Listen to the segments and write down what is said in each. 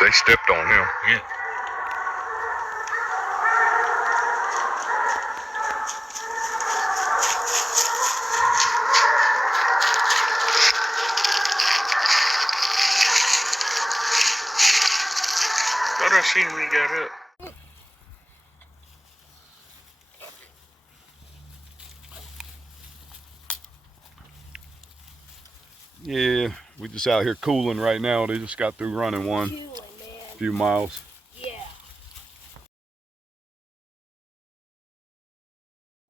They stepped on him. Yeah. Thought I seen when he got up. Yeah, we just out here cooling right now. They just got through running one. Few miles. Yeah.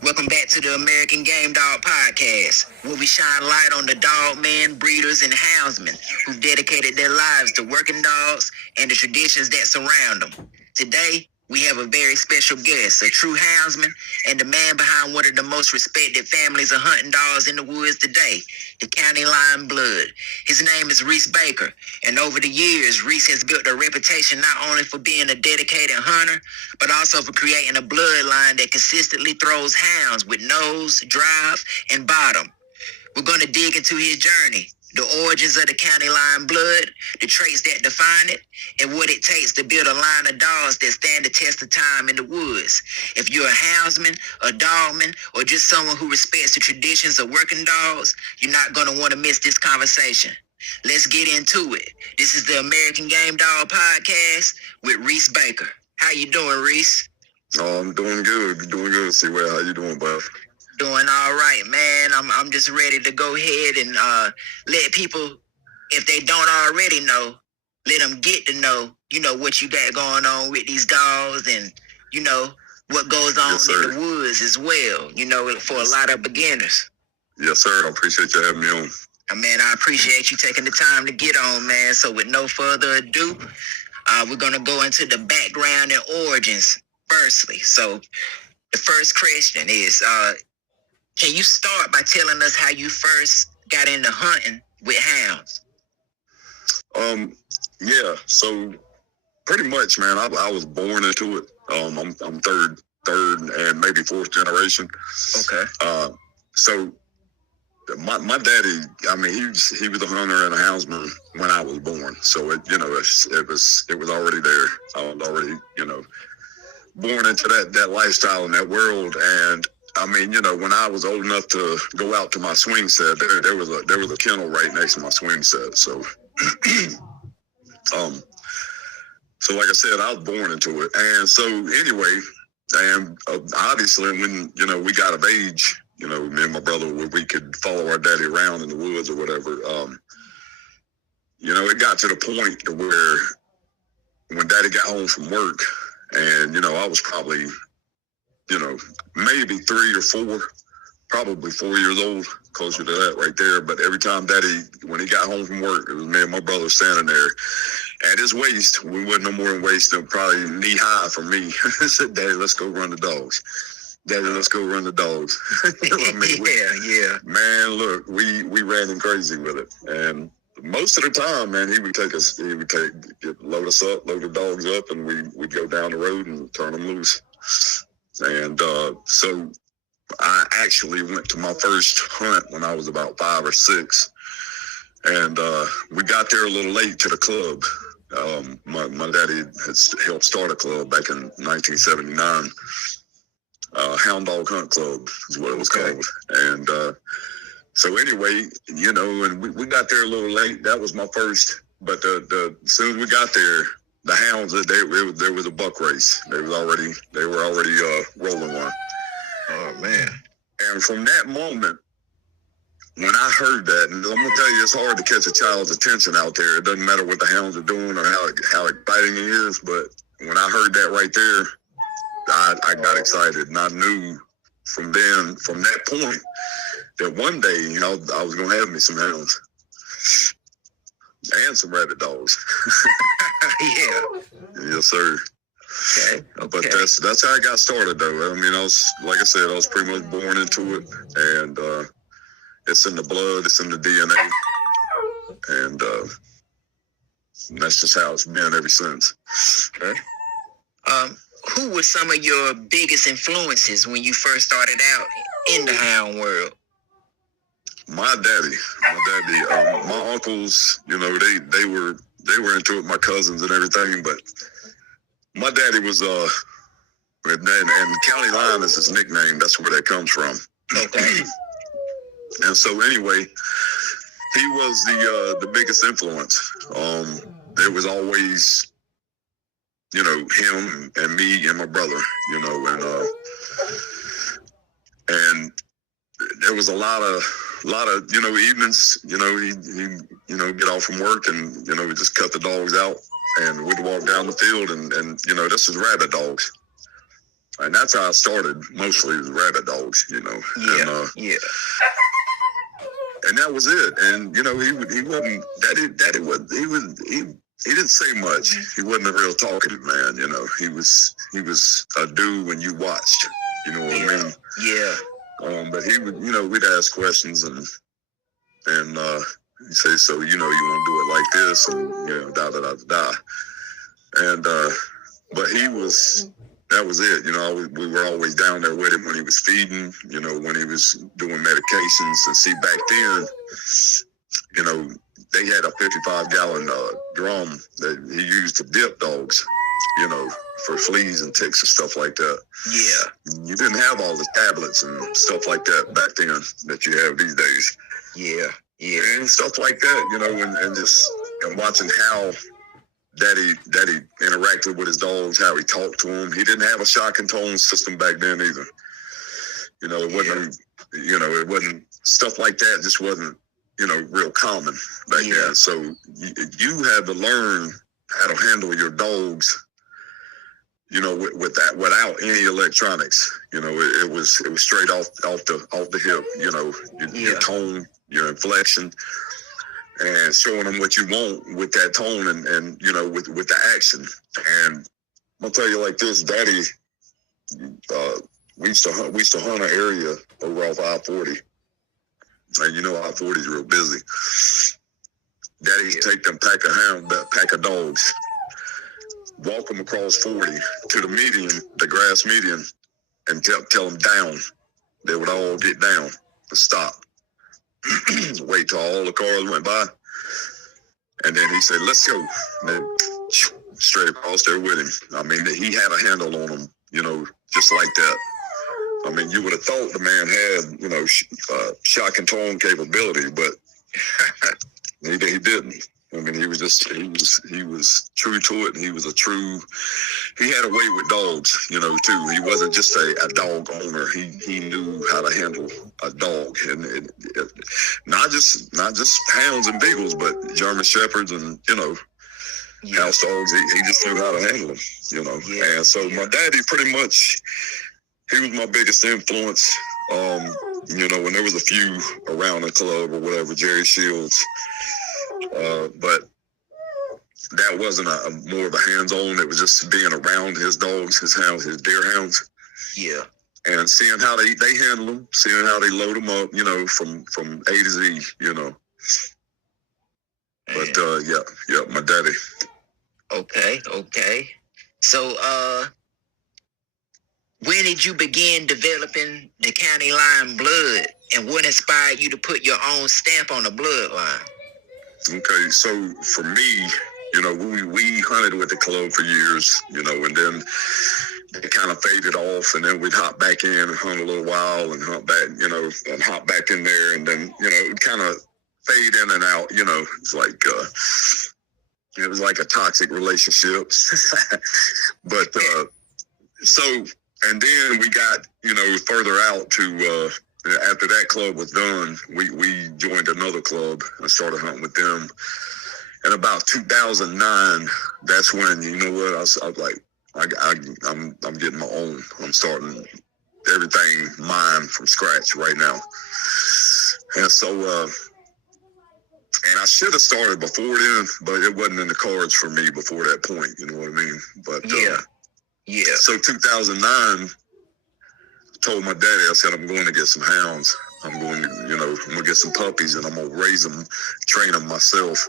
Welcome back to the American Game Dog Podcast, where we shine light on the dog men, breeders, and houndsmen who've dedicated their lives to working dogs and the traditions that surround them. Today, we have a very special guest, a true houndsman and the man behind one of the most respected families of hunting dogs in the woods today, the County Line Blood. His name is Reece Baker, and over the years, Reece has built a reputation not only for being a dedicated hunter, but also for creating a bloodline that consistently throws hounds with nose, drive, and bottom. We're going to dig into his journey, the origins of the County Line Blood, the traits that define it, and what it takes to build a line of dogs that stand the test of time in the woods. If you're a houndsman, a dogman, or just someone who respects the traditions of working dogs, you're not going to want to miss this conversation. Let's get into it. This is the American Game Dog Podcast with Reece Baker. How you doing, Reece? Oh, I'm doing good. Doing good. See, how you doing, bud? Doing all right, man. I'm just ready to go ahead and let people, if they don't already know, let them get to know, what you got going on with these dogs and, what goes on in the woods as well, for a lot of beginners. Yes, sir. I appreciate you having me on. Man, I appreciate you taking the time to get on, man. So with no further ado, we're going to go into the background and origins firstly. So the first question is, can you start by telling us how you first got into hunting with hounds? Yeah. So pretty much, man, I was born into it. I'm third and maybe fourth generation. Okay. So my daddy, I mean, he was a hunter and a houndsman when I was born. So it was already there. I was already, born into that lifestyle and that world. And I mean, when I was old enough to go out to my swing set, there was a kennel right next to my swing set. So, so like I said, I was born into it. And so anyway, and obviously when, we got of age, me and my brother, we could follow our daddy around in the woods or whatever. It got to the point to where when daddy got home from work and, I was probably, maybe 3 or 4, probably 4 years old, closer to that right there. But every time daddy, when he got home from work, it was me and my brother standing there at his waist. We wasn't no more than waist than probably knee high for me. I said, Daddy, let's go run the dogs. Daddy, let's go run the dogs. Yeah. Man, look, we ran him crazy with it. And most of the time, man, he would load us up, load the dogs up, and we'd go down the road and turn them loose. And so I actually went to my first hunt when I was about 5 or 6. And we got there a little late to the club. My daddy had helped start a club back in 1979. Hound Dog Hunt Club is what it was called. And so anyway, and we got there a little late. That was my first. But as soon as we got there, the hounds, there was a buck race. They were already rolling one. Oh, man. And from that moment, when I heard that, and I'm gonna tell you, it's hard to catch a child's attention out there. It doesn't matter what the hounds are doing or how exciting it is, but when I heard that right there, I got excited, and I knew from that point, that one day, I was gonna have me some hounds and some rabbit dogs. Yeah. Yes, sir. Okay. But that's how I got started, though. I mean, like I said, I was pretty much born into it, and it's in the blood, it's in the DNA, and that's just how it's been ever since. Okay. Who were some of your biggest influences when you first started out in the hound world? My daddy, my uncles, they were into it, my cousins and everything, but my daddy was and County Line is his nickname. That's where that comes from. Okay. And so anyway, he was the biggest influence. There was always, him and me and my brother, and there was a lot of evenings, he'd get off from work and, we'd just cut the dogs out and we'd walk down the field and this is rabbit dogs. And that's how I started, mostly with rabbit dogs, Yeah, and, yeah. And that was it. And, he wasn't, he didn't say much. He wasn't a real talkative man, he was a dude when you watched, what I mean? Yeah. But he would, we'd ask questions and he'd say, so, you want to do it like this and, da, da, da, da. And, but that was it. We were always down there with him when he was feeding, when he was doing medications. And see, back then, they had a 55-gallon drum that he used to dip dogs, for fleas and ticks and stuff like that. Yeah. You didn't have all the tablets and stuff like that back then that you have these days. Yeah. Yeah. And stuff like that, and watching how Daddy interacted with his dogs, how he talked to them. He didn't have a shock and tone system back then either. It wasn't, it wasn't stuff like that. Just wasn't, real common back then. So you had to learn how to handle your dogs, with that, without any electronics. It was straight off the hip. Your tone, your inflection. And showing them what you want with that tone and with the action. And I'll tell you like this, Daddy, we used to hunt an area over off I-40. And I-40 is real busy. Daddy used to take them pack of dogs, walk them across 40 to the median, the grass median, and tell them down. They would all get down and stop. Wait till all the cars went by, and then he said, "Let's go." And then straight across there with him. I mean, he had a handle on them, just like that. I mean, you would have thought the man had, shock and tone capability, but he didn't. I mean, he was true to it. And he had a way with dogs, too. He wasn't just a dog owner. He knew how to handle a dog, and not just hounds and beagles, but German shepherds and, house dogs. He just knew how to handle them, Yeah. And so my daddy pretty much, he was my biggest influence. When there was a few around the club or whatever, Jerry Shields, but that wasn't more of a hands-on. It was just being around his dogs, his hounds, his deer hounds. Yeah. And seeing how they handle them, seeing how they load them up, from A to Z, But my daddy. Okay. So, when did you begin developing the County Line blood, and what inspired you to put your own stamp on the bloodline? Okay, so for me, we hunted with the club for years, and then it kind of faded off, and then we'd hop back in and hunt a little while and hunt back, and hop back in there, and then, it kind of fade in and out, it's like, it was like a toxic relationship. But, and then we got, further out to, after that club was done, we joined another club and started hunting with them. And about 2009, that's when, you know what, I was like, I'm getting my own. I'm starting everything mine from scratch right now. And so, and I should have started before then, but it wasn't in the cards for me before that point. You know what I mean? But yeah. So 2009, I told my daddy, I said, I'm going to get some hounds. I'm going to get some puppies, and I'm going to raise them, train them myself.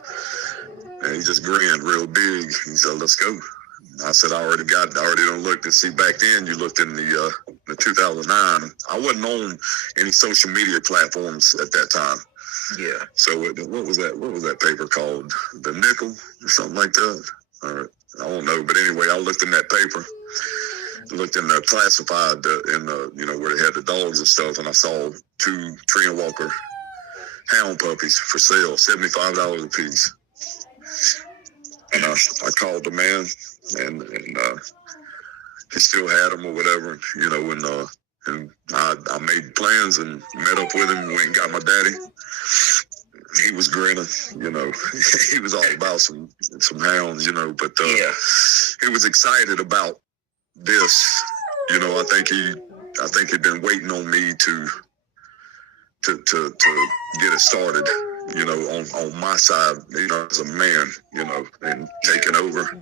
And he just grinned real big. He said, let's go. I said, I already done looked and see. Back then, you looked in the 2009. I wasn't on any social media platforms at that time. Yeah. So what was that? What was that paper called? The Nickel or something like that? I don't know. But anyway, I looked in that paper, looked in the classified, where they had the dogs and stuff, and I saw 2 Tree and Walker hound puppies for sale, $75 a piece. And I called the man, and he still had them or whatever, and I made plans and met up with him, went and got my daddy. He was grinning, he was all about some hounds, but he was excited about this. I think he'd been waiting on me to get it started, on my side, as a man, and taking over.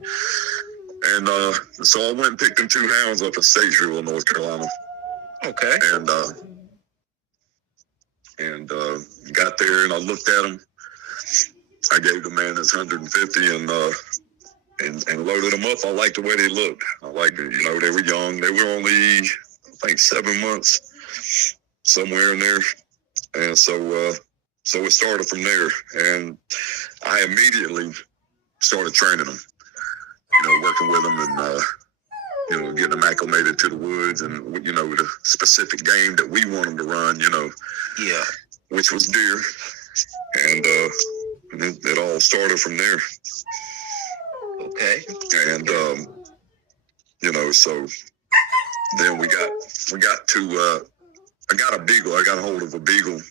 And so I went and picked them 2 hounds up in Statesville, North Carolina. Okay. And got there, and I looked at them. I gave the man his 150 and loaded them up. I liked the way they looked. I liked it. They were young. They were only, I think, 7 months, somewhere in there. And so it started from there. And I immediately started training them, working with them and, getting them acclimated to the woods and, the specific game that we want them to run, Yeah. which was deer. And it all started from there. Okay. And, so then we got to, I got a beagle. I got a hold of a beagle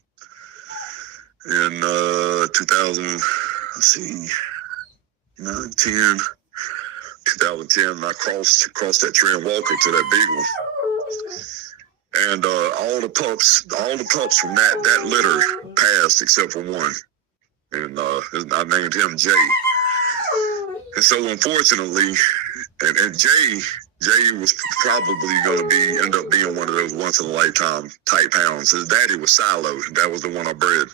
in 2010, and I crossed that Tree and Walker to that beagle. And all the pups from that litter passed except for one. And I named him Jay. And so unfortunately, and Jay was probably going to end up being one of those once in a lifetime type hounds. His daddy was Silo. That was the one I bred.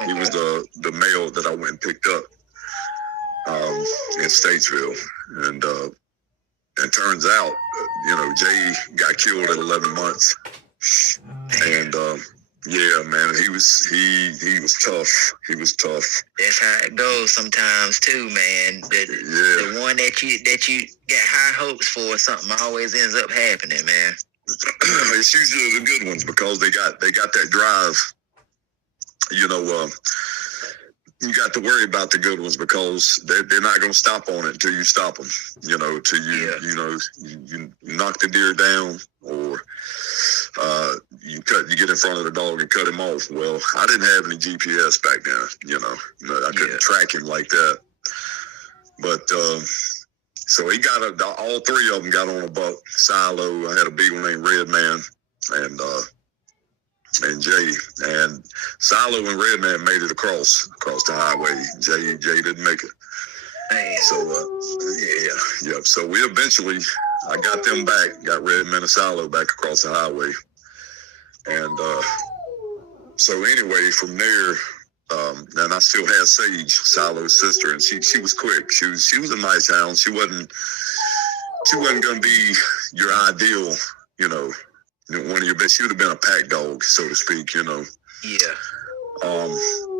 Okay. He was the male that I went and picked up in Statesville. And it turns out, Jay got killed at 11 months. And yeah, man, he was tough. He was tough. That's how it goes sometimes too, man. The one that you got high hopes for, something always ends up happening, man. It's usually the good ones because they got that drive. You got to worry about the good ones because they're not going to stop on it until you stop them. Till you knock the deer down or you get in front of the dog and cut him off. Well, I didn't have any GPS back then. I couldn't track him like that. But so he got all 3 of them got on a buck. Silo. I had a beagle named Red Man and Jay, and Silo and Red Man made it across the highway. Jay didn't make it. Man. So So we eventually, I got them back, got Red Man and Silo back across the highway, and so anyway, from there, and I still had Sage, Silo's sister, and she was quick. She was a nice hound. She wasn't gonna be your ideal, one of your best. She would have been a pack dog, so to speak, Yeah.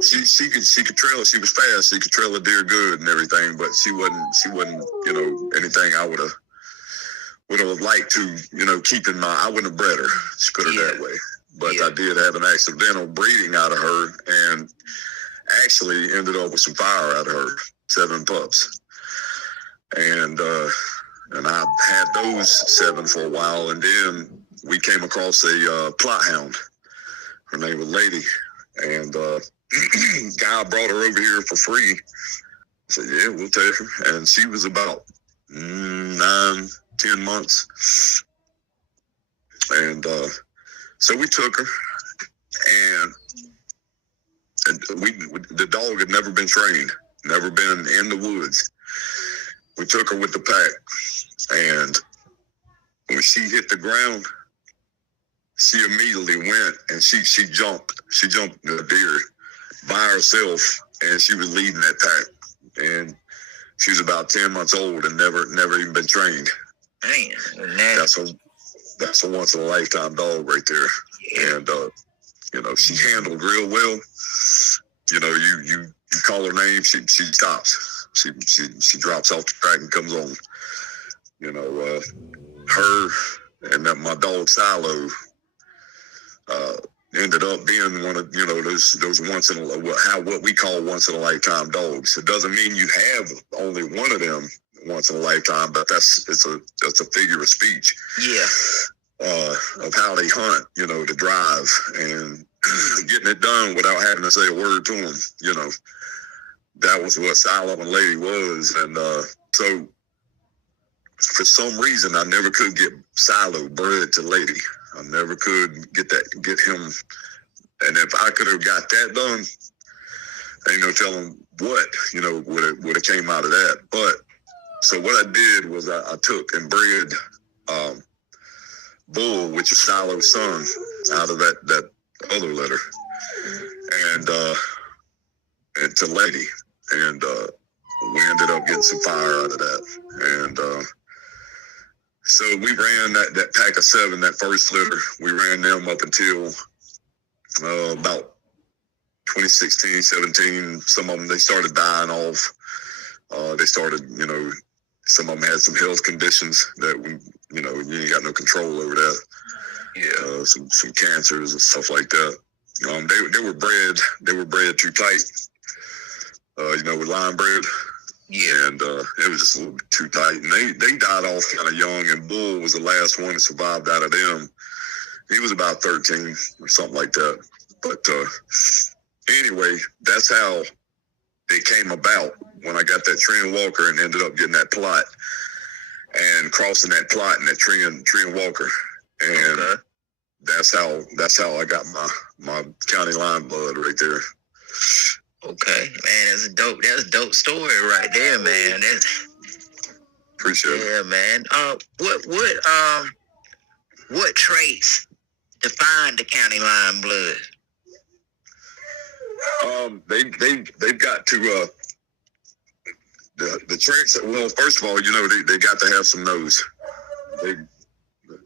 She could trail. She was fast. She could trail a deer good and everything, but she wasn't anything I would have liked to keep in mind. I wouldn't have bred her. Let's put her that way. But I did have an accidental breeding out of her, and actually ended up with some fire out of her. 7 pups, and I had those 7 for a while, and then we came across a plot hound. Her name was Lady, and guy brought her over here for free said, yeah, we'll take her. And she was about 9, 10 months. And so we took her, and the dog had never been trained, never been in the woods. We took her with the pack, and when she hit the ground, she immediately went and she jumped. She jumped the deer by herself, and she was leading that pack. And she was about 10 months old and never even been trained. Man, that's a once in a lifetime dog right there. Yeah. And you know, she handled real well. You know, you call her name, she stops. She drops off the track and comes on. You know, her and my dog Silo ended up being one of, you know, those once in what we call once in a lifetime dogs. It doesn't mean you have only one of them once in a lifetime, but that's a figure of speech. Yeah. Of how they hunt, you know, to drive and getting it done without having to say a word to them. You know, that was what Silo and Lady was. And so for some reason, I never could get Silo bred to Lady. I never could get him. And if I could have got that done, ain't no telling what, you know, would have came out of that. But so what I did was I took and bred Bull, which is Silo's son, out of that other litter, and to Lady, and we ended up getting some fire out of that. And so we ran that pack of 7, that first litter. We ran them up until about 2016, 17. Some of them, they started dying off. They started, you know, some of them had some health conditions that we, you know, you ain't got no control over that. Yeah, some cancers and stuff like that. They were bred too tight. You know, with line bred. Yeah. And it was just a little bit too tight. And they died off kind of young, and Bull was the last one that survived out of them. He was about 13 or something like that. But anyway, that's how it came about when I got that tree and walker and ended up getting that plot and crossing that plot and that tree and walker. And Okay. that's how I got my county line blood right there. Okay, man, that's a dope story right there, man. Appreciate it. Yeah, man. What traits define the county line blood? They've got to the traits. Well, first of all, you know, they got to have some nose.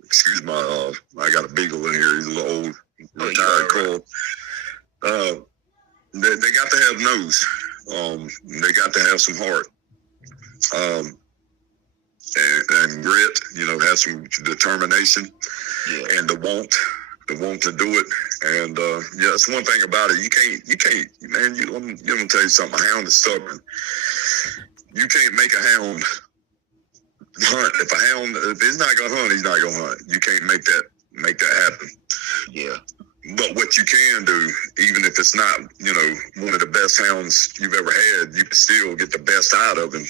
Excuse my I got a beagle in here. He's a little old, retired cold. They got to have nose. They got to have some heart. And grit, you know, have some determination. Yeah. And the want to do it. And yeah, that's one thing about it. You can't, man. I'm gonna tell you something. A hound is stubborn. You can't make a hound hunt. If he's not gonna hunt, he's not gonna hunt. You can't make that happen. Yeah. But what you can do, even if it's not, you know, one of the best hounds you've ever had, you can still get the best out of him,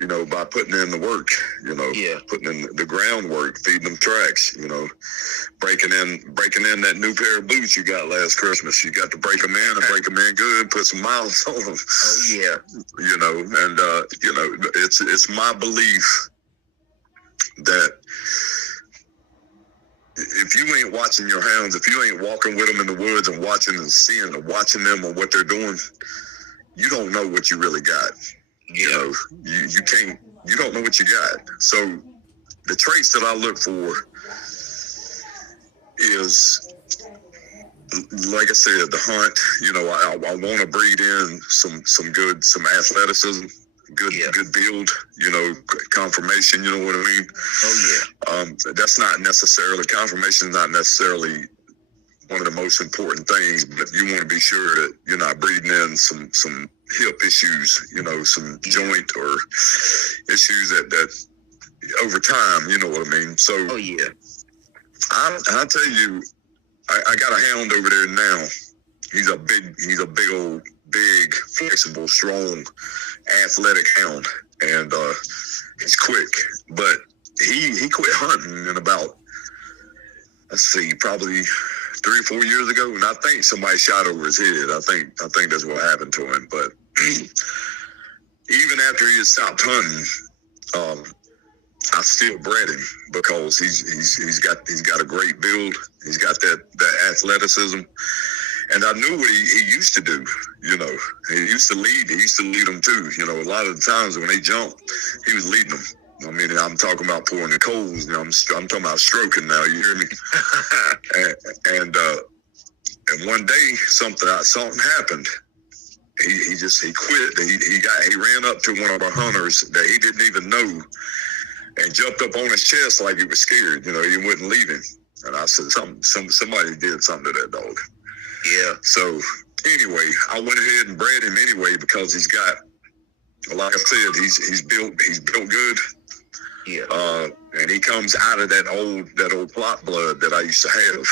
you know, by putting in the work, you know, putting in the groundwork, feeding them tracks, you know, breaking in that new pair of boots you got last Christmas. You got to break them in and break them in good, put some miles on them. Oh yeah. You know, and you know, it's my belief that if you ain't watching your hounds, if you ain't walking with them in the woods and watching them on what they're doing, you don't know what you really got. Yeah. You know, you don't know what you got. So the traits that I look for is, like I said, the hunt. You know, I want to breed in some athleticism, good build, you know, conformation, you know what I mean? Oh yeah. That's not necessarily, conformation is not necessarily one of the most important things, but you want to be sure that you're not breeding in some hip issues, you know, some joint or issues that over time, you know what I mean? So oh yeah. I'll tell you, I got a hound over there now, he's a big old, big, flexible, strong, athletic hound, and he's quick. But he quit hunting in about, let's see, probably 3 or 4 years ago, and I think somebody shot over his head. I think that's what happened to him. But even after he had stopped hunting, I still bred him because he's got a great build. He's got that athleticism, and I knew what he used to do. You know, he used to lead them too. You know, a lot of the times when they jumped, he was leading them. I mean, I'm talking about pouring the coals. You know, I'm talking about stroking now. You hear me? and one day something happened. He quit. He ran up to one of our hunters that he didn't even know and jumped up on his chest like he was scared. You know, he wouldn't leave him. And I said, somebody did something to that dog. Yeah. So anyway, I went ahead and bred him anyway because he's got, like I said, he's built good. Yeah. And he comes out of that old plot blood that I used to have.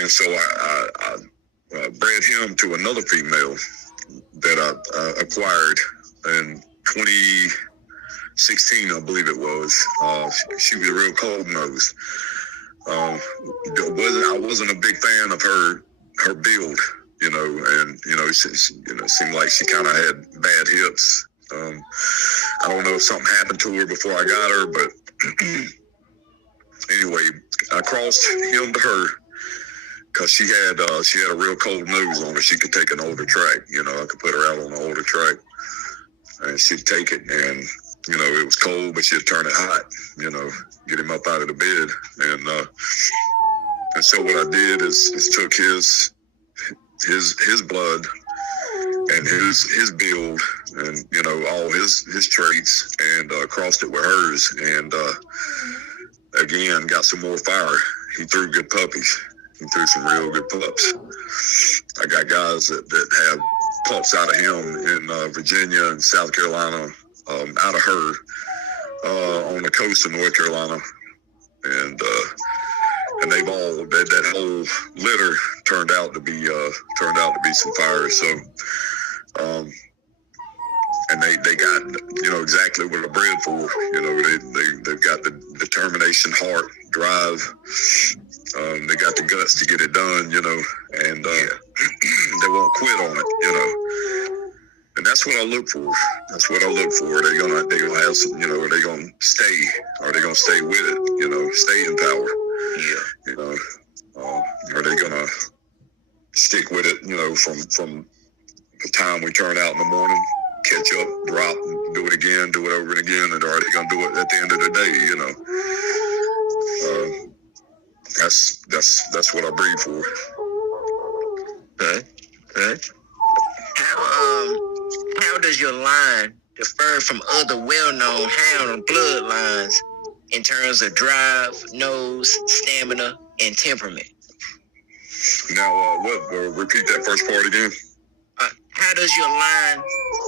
And so I bred him to another female that I acquired in 2016, I believe it was. She was real cold nosed. I wasn't a big fan of her build, you know, and it seemed like she kind of had bad hips. I don't know if something happened to her before I got her, but anyway, I crossed him to her because she had a real cold nose on her. She could take an older track, you know. I could put her out on an older track, and she'd take it, and you know, it was cold, but she'd turn it hot, you know, get him up out of the bed, and so what I did is took his blood and his build and, you know, all his traits and crossed it with hers, and again got some more fire. He threw good puppies. He threw some real good pups. I got guys that have pups out of him in Virginia and South Carolina, out of her on the coast of North Carolina, and they've all that whole litter turned out to be some fire. So, and they got, you know, exactly what they're bred for. You know, they've got the determination, heart, drive. They got the guts to get it done. You know, and they won't quit on it. You know. And that's what I look for. That's what I look for. They're gonna have some, you know, are they gonna stay? Are they gonna stay with it? You know, stay in power. Yeah. You know, are they gonna stick with it? You know, from the time we turn out in the morning, catch up, drop, do it again, do it over and again, and are they gonna do it at the end of the day? You know, that's what I breed for. Okay. How does your line differ from other well-known hound bloodlines in terms of drive, nose, stamina, and temperament? Now, repeat that first part again. How does your line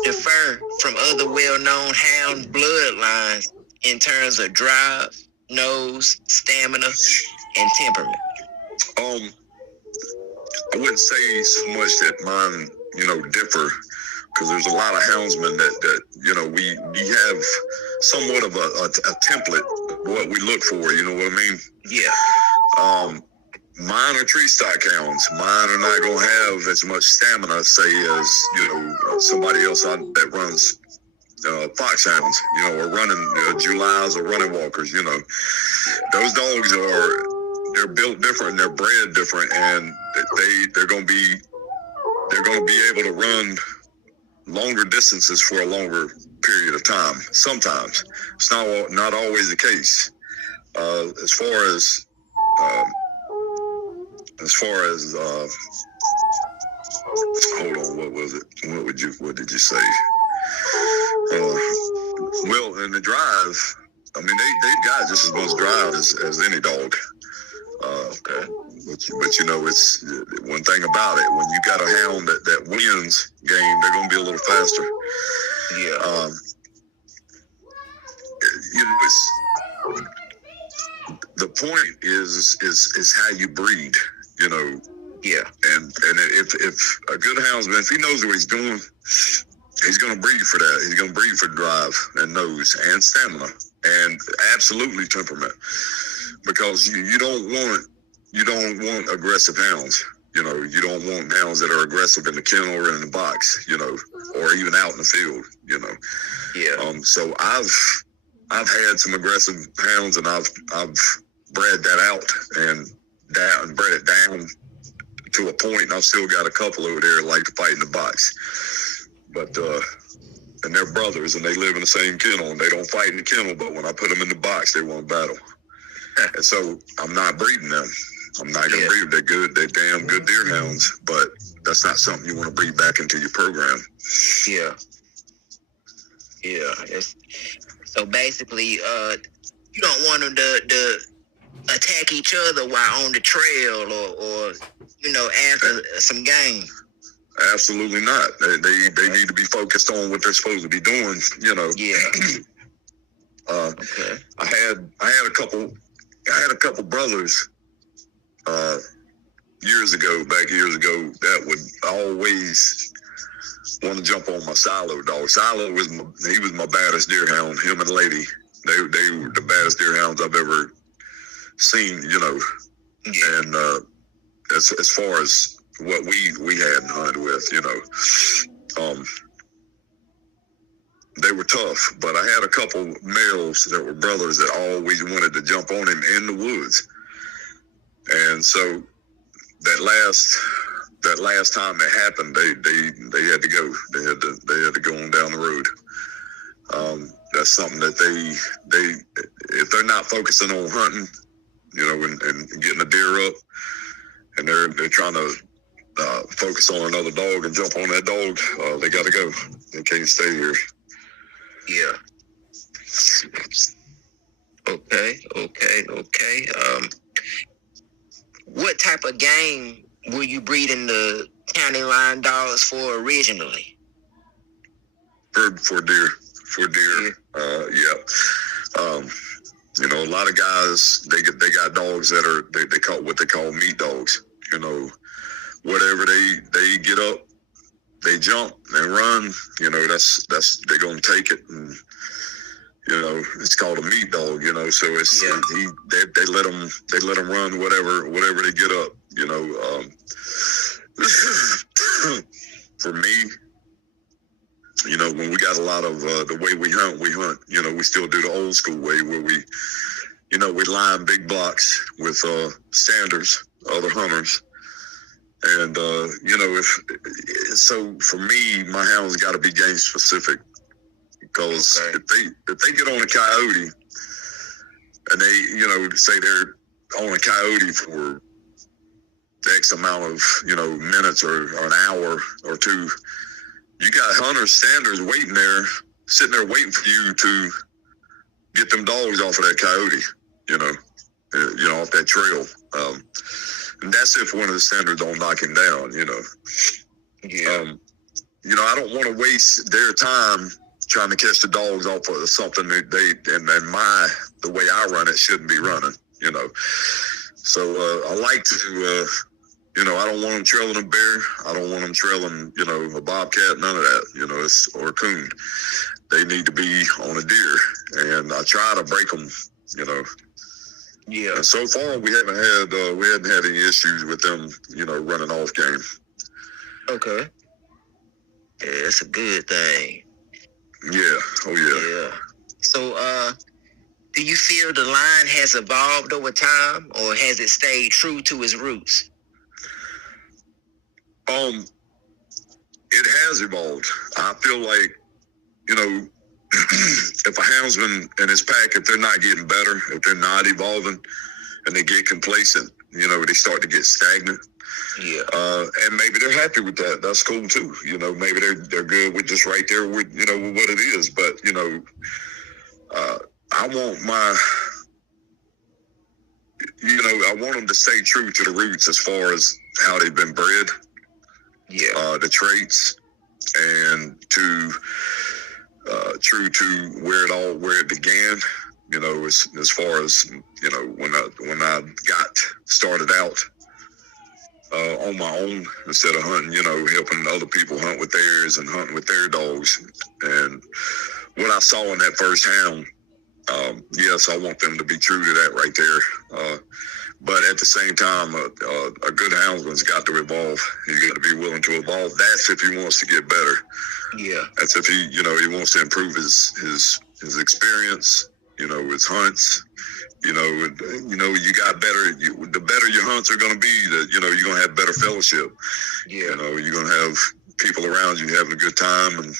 differ from other well-known hound bloodlines in terms of drive, nose, stamina, and temperament? I wouldn't say so much that mine, you know, differ, because there's a lot of houndsmen that you know, we have somewhat of a template what we look for. You know what I mean? Yeah. Mine are tree stock hounds. Mine are not going to have as much stamina, say, as, you know, somebody else that runs foxhounds, you know, or running Julys or running walkers. You know, those dogs they're built different, and they're bred different, and they're going to be able to run longer distances for a longer period of time. Sometimes it's not always the case. As far as hold on, what was it? What did you say? Well, in the drive, I mean, they got just as much drive as any dog. Okay. But you know, it's one thing about it. When you got a hound that wins game, they're going to be a little faster. Yeah. You know, the point is how you breed. You know, Yeah. And if a good houndsman, if he knows what he's doing, he's going to breed for that. He's going to breed for drive and nose and stamina and absolutely temperament, because you don't want aggressive hounds. You know, you don't want hounds that are aggressive in the kennel or in the box, you know, or even out in the field, you know. Yeah. So I've had some aggressive hounds, and I've bred that out and bred it down to a point, and I've still got a couple over there that like to fight in the box. But and they're brothers, and they live in the same kennel, and they don't fight in the kennel, but when I put them in the box, they want to battle. And so I'm not breeding them. I'm not going to breed them. They're good. They're damn good deer hounds, but that's not something you want to breed back into your program. Yeah. Yeah. So basically, you don't want them to attack each other while on the trail or you know, after some game. Absolutely not. They need to be focused on what they're supposed to be doing, you know. Yeah. Okay. I had a couple brothers years ago that would always want to jump on my Silo dog. Silo was my baddest deer hound. Him and the lady, they were the baddest deer hounds I've ever seen, you know. Yeah. And as far as what we had hunted with, you know, they were tough. But I had a couple males that were brothers that always wanted to jump on him in the woods. And so that last time it happened, they had to go. They had to go on down the road. That's something that they if they're not focusing on hunting, you know, and getting a deer up, and they're trying to focus on another dog and jump on that dog, they got to go. They can't stay here. Yeah. Okay. What type of game were you breeding the county line dogs for originally? For deer. Yeah. You know, a lot of guys, they got dogs that are they call what they call meat dogs. You know, whatever they get up, they jump and run. You know, that's they're gonna take it, and you know, it's called a meat dog. You know, so it's they let them run whatever they get up. You know, for me, you know, when we got a lot of the way we hunt, you know, we still do the old school way where we line big blocks with standers, other hunters. And, you know, so for me, my hounds got to be game specific, because if they get on a coyote and they, you know, say they're on a coyote for X amount of, you know, minutes or an hour or two, you got hunters, standers waiting there, sitting there waiting for you to get them dogs off of that coyote, you know, off that trail. And that's if one of the standers don't knock him down, you know. Yeah. You know, I don't want to waste their time trying to catch the dogs off of something that the way I run it shouldn't be running, you know. So I like to, you know, I don't want them trailing a bear. I don't want them trailing, you know, a bobcat, none of that, you know, or a coon. They need to be on a deer, and I try to break them, you know. Yeah. And so far, we haven't had any issues with them, you know, running off game. Okay. Yeah, that's a good thing. Yeah. Oh yeah. Yeah. So, do you feel the line has evolved over time, or has it stayed true to its roots? It has evolved. I feel like, you know, if a houndsman and his pack, if they're not getting better, if they're not evolving, and they get complacent, you know, they start to get stagnant. Yeah. And maybe they're happy with that. That's cool too. You know, maybe they're good with just right there with, you know, with what it is. But, you know, I want them to stay true to the roots as far as how they've been bred. Yeah. The traits, and true to where it began, you know, as far as, you know, when I got started out, on my own instead of hunting, helping other people hunt with theirs and hunting with their dogs. And what I saw in that first hound, yes, I want them to be true to that right there. But at the same time, a good houndsman's got to evolve. He's got to be willing to evolve. That's if he wants to get better. Yeah. That's if he wants to improve his experience, his hunts. You got better. The better your hunts are going to be, you're going to have better fellowship. Yeah. You're going to have people around you having a good time, and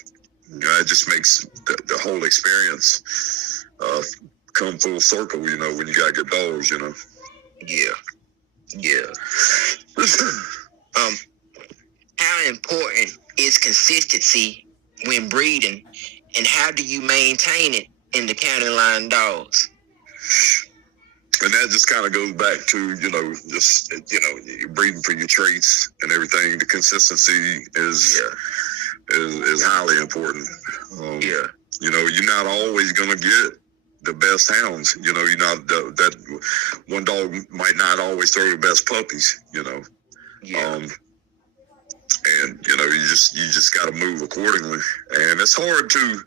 it just makes the whole experience come full circle. When you got good dogs. Yeah. Yeah. How important is consistency when breeding, and how do you maintain it in the county line dogs? And that just kind of goes back to, you're breeding for your traits and everything. The consistency is highly important. You're not always going to get the best hounds. You're not that one dog might not always throw the best puppies. And you just got to move accordingly. And it's hard to.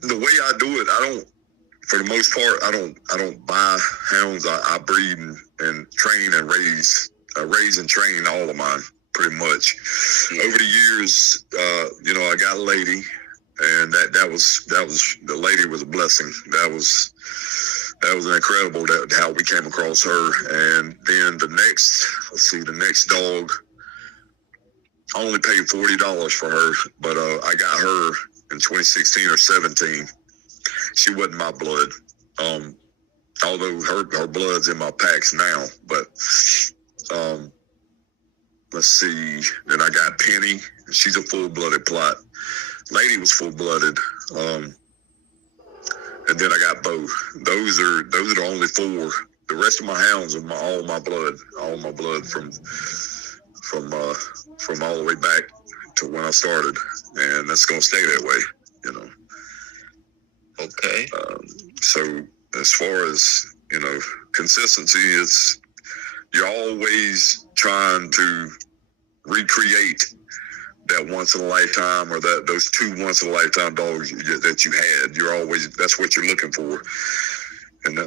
The way I do it, for the most part, I don't buy hounds. I breed and train and raise and train all of mine pretty much. Yeah. Over the years, I got a lady, and that was the lady was a blessing. That was incredible how we came across her. And then the next dog, I only paid $40 for her, but I got her in 2016 or 17. She wasn't my blood, although her blood's in my packs now. But let's see. Then I got Penny. She's a full-blooded plot. Lady was full-blooded. And then I got Bo. Those are the only four. The rest of my hounds are all my blood from all the way back to when I started, and that's gonna stay that way. Okay. So as far as consistency, you're always trying to recreate that once in a lifetime, or those two once in a lifetime dogs that you had. That's what you're looking for, and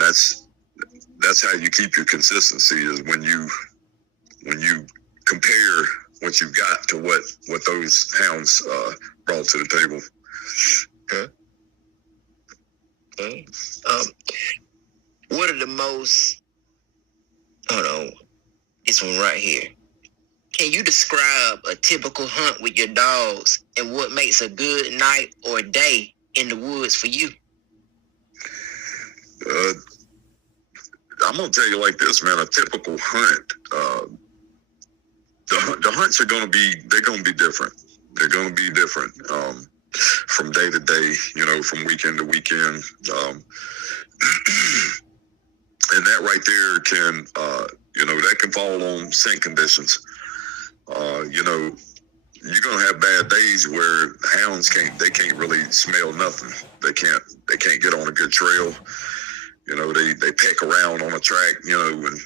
that's how you keep your consistency, is when you compare what you got to what those hounds brought to the table. Okay. Okay. What are the most? Hold on. This one right here. Can you describe a typical hunt with your dogs, and what makes a good night or day in the woods for you? I'm gonna tell you like this, man. A typical hunt. The hunts are gonna be different. They're gonna be different. From day to day, from weekend to weekend. And that right there can, that can fall on scent conditions. You're going to have bad days where hounds can't really smell nothing. They can't get on a good trail. They peck around on a track, and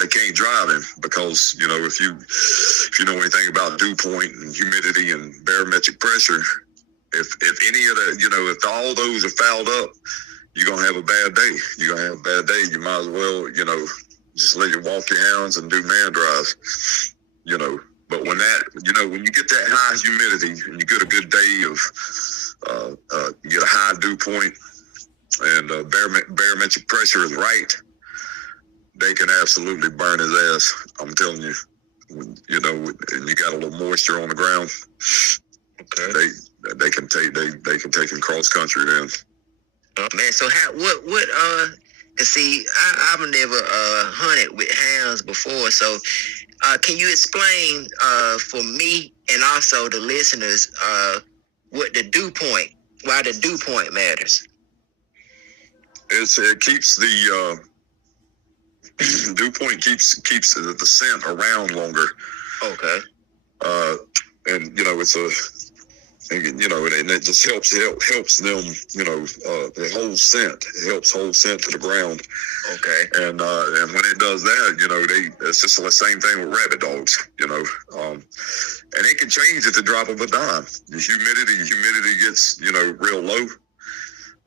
they can't drive him because, if you know anything about dew point and humidity and barometric pressure, if any of the, if all those are fouled up, you're going to have a bad day. You might as well, just let you walk your hounds and do man drives, But when when you get that high humidity and you get a good day of, you get a high dew point and barometric pressure is right, they can absolutely burn his ass. I'm telling you, and you got a little moisture on the ground. Okay. They can take him cross country then. Oh man, so cause see, I've never hunted with hounds before, so can you explain for me and also the listeners why the dew point matters? It keeps the dew point keeps the scent around longer. Okay. And And, you know, and it just helps them, you know, the whole scent. It helps hold scent to the ground. Okay. And when it does that, you know, it's just the same thing with rabbit dogs, you know. And it can change at the drop of a dime. The humidity gets, you know, real low.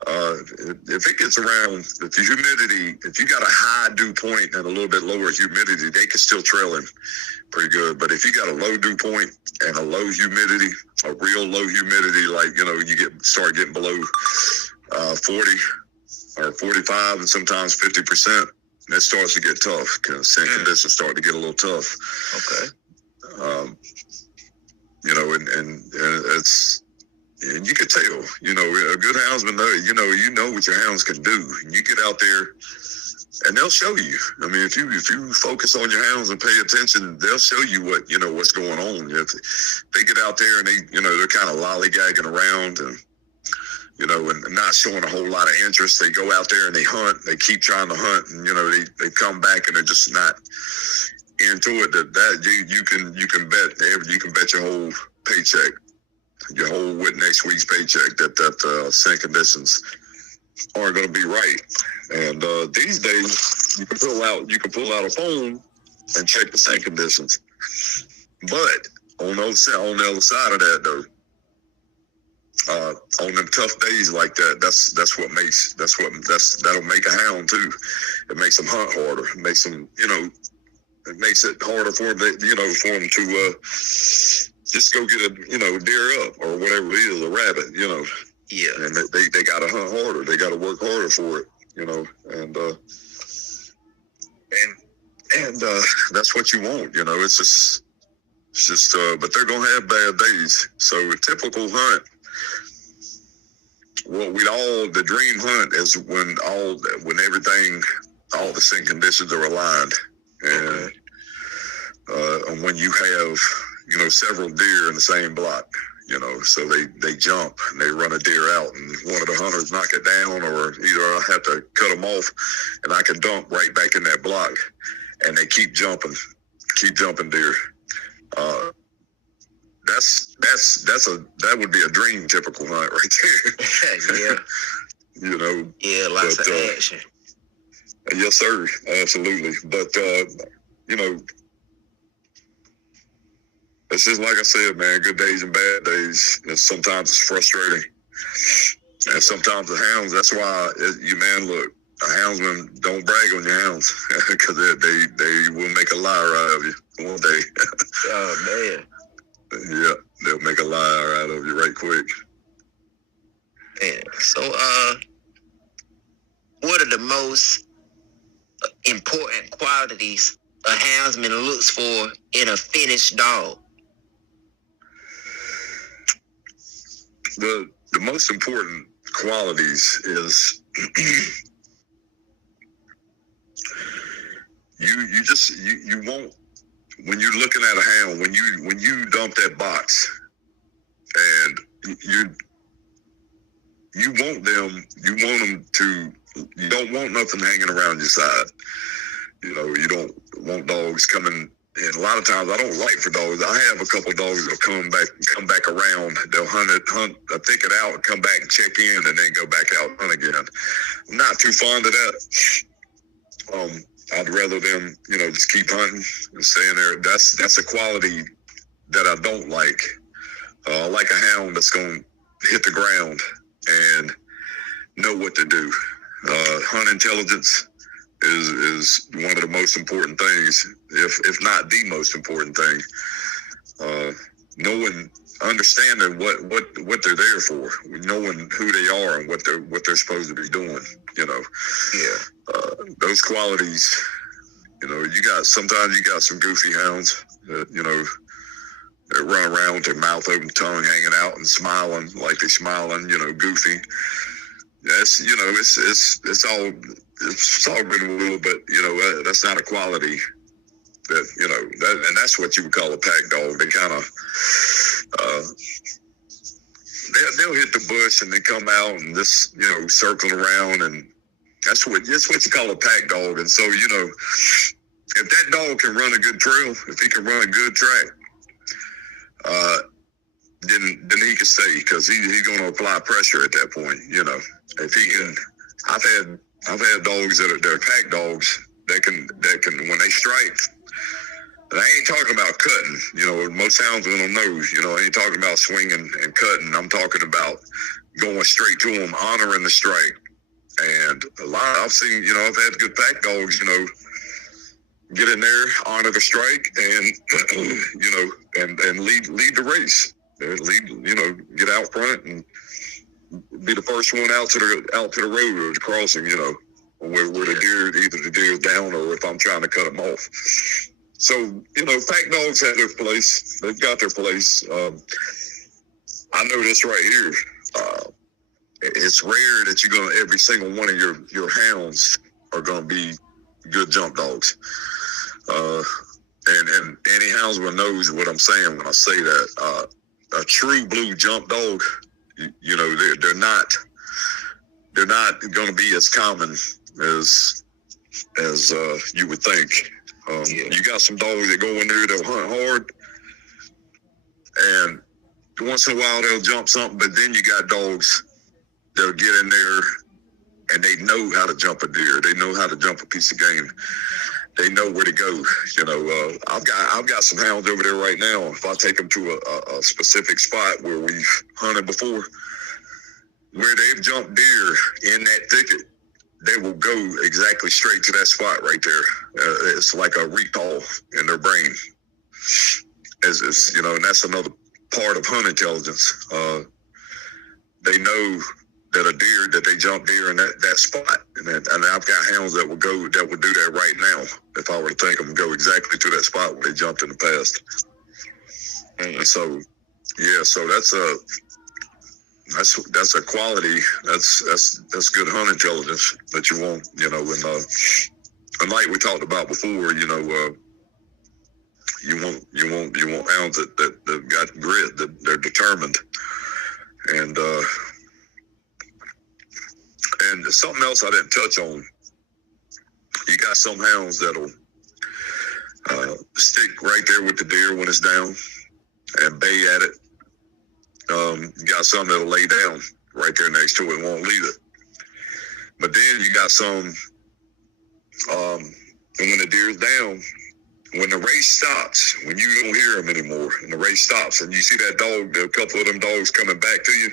If it gets around, if you got a high dew point and a little bit lower humidity, they can still trail him pretty good. But if you got a low dew point and a low humidity, a real low humidity, like, you know, you start getting below 40 or 45 and sometimes 50%, it starts to get tough. Scent conditions start to get a little tough. Okay. You know, and it's. And you can tell, you know, a good houndsman, you know what your hounds can do. And you get out there, and they'll show you. I mean, if you focus on your hounds and pay attention, they'll show you what's going on. If they get out there and they're kind of lollygagging around and, you know, and not showing a whole lot of interest. They go out there and they hunt. They keep trying to hunt, and, you know, they come back and they're just not into it. That you can bet your whole paycheck. Your whole next week's paycheck that scent conditions aren't going to be right. And these days, you can pull out a phone and check the scent conditions. But on the other side of that, though, on them tough days like that, that'll make a hound too. It makes them hunt harder. It makes them, you know, it makes it harder for them, to just go get a deer up or whatever it is, a rabbit, you know. Yeah. And they got to hunt harder. They got to work harder for it, you know. And that's what you want, you know. It's just but they're gonna have bad days. So a typical hunt, the dream hunt is when everything, all the scent conditions are aligned, and when you have, you know, several deer in the same block, you know, so they jump and they run a deer out, and one of the hunters knock it down, or either I have to cut them off and I can dump right back in that block, and they keep jumping deer. That would be a dream typical hunt right there. Yeah. You know. Yeah, lots of action. Yes, sir. Absolutely. But you know, it's just like I said, man, good days and bad days. And sometimes it's frustrating. And sometimes the hounds, that's why, look, a houndsman, don't brag on your hounds, because they will make a liar out of you one day. Oh, man. Yeah, they'll make a liar out of you right quick. Man, so, what are the most important qualities a houndsman looks for in a finished dog? The most important qualities is you won't, when you're looking at a hound, when you dump that box, and you don't want nothing hanging around your side. You know, you don't want dogs coming. And a lot of times I don't like for dogs. I have a couple of dogs that'll come back around. They'll hunt, pick it out, come back and check in, and then go back out and hunt again. I'm not too fond of that. I'd rather them, you know, just keep hunting and staying there. That's a quality that I don't like. I like a hound that's going to hit the ground and know what to do. Hunt intelligence is one of the most important things, if not the most important thing. Understanding what they're there for, knowing who they are and what they're supposed to be doing. You know, those qualities. You know, sometimes you got some goofy hounds that, you know, they run around with their mouth open, tongue hanging out, and smiling like they're smiling. You know, goofy. That's, you know, it's all good and well, but, you know, that's not a quality that, you know, and that's what you would call a pack dog. They kind of they'll hit the bush and they come out and just, you know, circling around, and that's what you call a pack dog. And so, you know, if that dog can run a good trail, if he can run a good track, then he can stay because he's going to apply pressure at that point. You know, if he can, I've had dogs that are pack dogs that can when they strike. And I ain't talking about cutting. You know, most houndsmen will know. You know, I ain't talking about swinging and cutting. I'm talking about going straight to them, honoring the strike. And I've seen, you know, I've had good pack dogs, you know, get in there, honor the strike, and you know, and lead the race. Lead, you know, get out front and be the first one out to the road or the crossing. You know, where either the deer is down or if I'm trying to cut them off. So, you know, pack dogs have their place. They've got their place. I know this right here. It's rare that you're gonna every single one of your hounds are gonna be good jump dogs. And any houndsman knows what I'm saying when I say that. A true blue jump dog, you know, they're not gonna be as common as you would think. You got some dogs that go in there, they'll hunt hard, and once in a while they'll jump something, but then you got dogs that'll get in there and they know how to jump a deer. They know how to jump a piece of game. They know where to go. You know, I've got some hounds over there right now. If I take them to a specific spot where we've hunted before, where they've jumped deer in that thicket, they will go exactly straight to that spot right there. It's like a recall in their brain. As you know, and that's another part of hunt intelligence. They know that they jump deer in that spot, and I've got hounds that would do that right now. If I were to take them, go exactly to that spot where they jumped in the past. And so, yeah, so that's a quality. That's good hunt intelligence that you want. You know, and like we talked about before, you know, you want hounds that got grit, that they're determined, and something else I didn't touch on. You got some hounds that'll stick right there with the deer when it's down and bay at it. You got some that'll lay down right there next to it and won't leave it. But then you got some, and when the deer's down, when the race stops, when you don't hear them anymore, and the race stops, and you see that dog, a couple of them dogs coming back to you,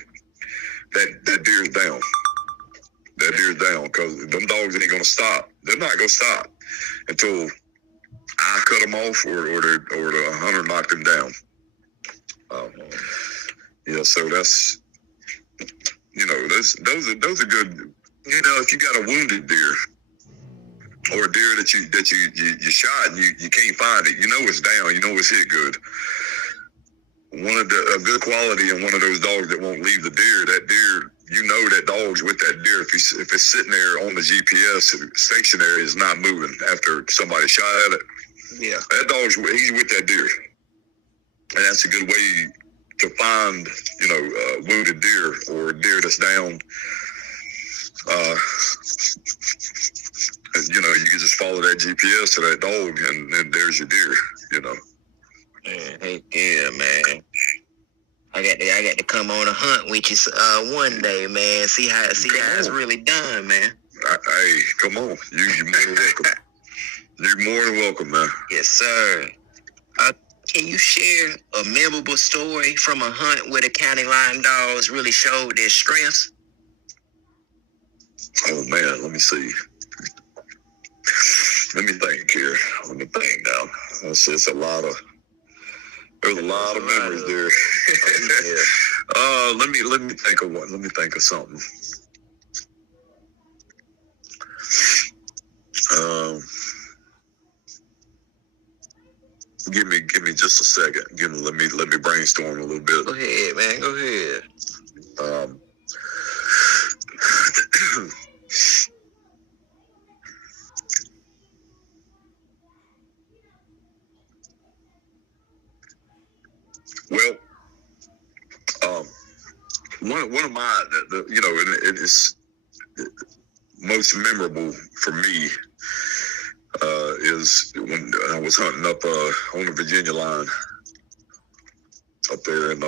that deer's down. That deer's down, because them dogs ain't gonna stop. They're not gonna stop until I cut them off or the hunter knocked them down. Yeah, so that's, you know, those are good. You know, if you got a wounded deer or a deer that you shot and you can't find it, you know it's down, you know it's hit good. A good quality in one of those dogs that won't leave the deer, that deer, you know that dog's with that deer. If it's sitting there on the GPS stationary, it's not moving after somebody shot at it. Yeah, that he's with that deer, and that's a good way to find, you know, wounded deer or a deer that's down. You know, you can just follow that GPS to that dog, and then there's your deer. You know. Man, hey, yeah, man. I got to come on a hunt with you one day, man. See how it's really done, man. Hey, come on. You're more than welcome. You're more than welcome, man. Yes, sir. Can you share a memorable story from a hunt where the county line dogs really showed their strengths? Oh, man, let me see. Let me think here. Let me think now. There's a lot of memories there. Let me think of one. Let me think of something. Give me just a second. Let me brainstorm a little bit. Go ahead, man. Go ahead. Well, one of my, you know, it is most memorable for me is when I was hunting up on the Virginia line up there in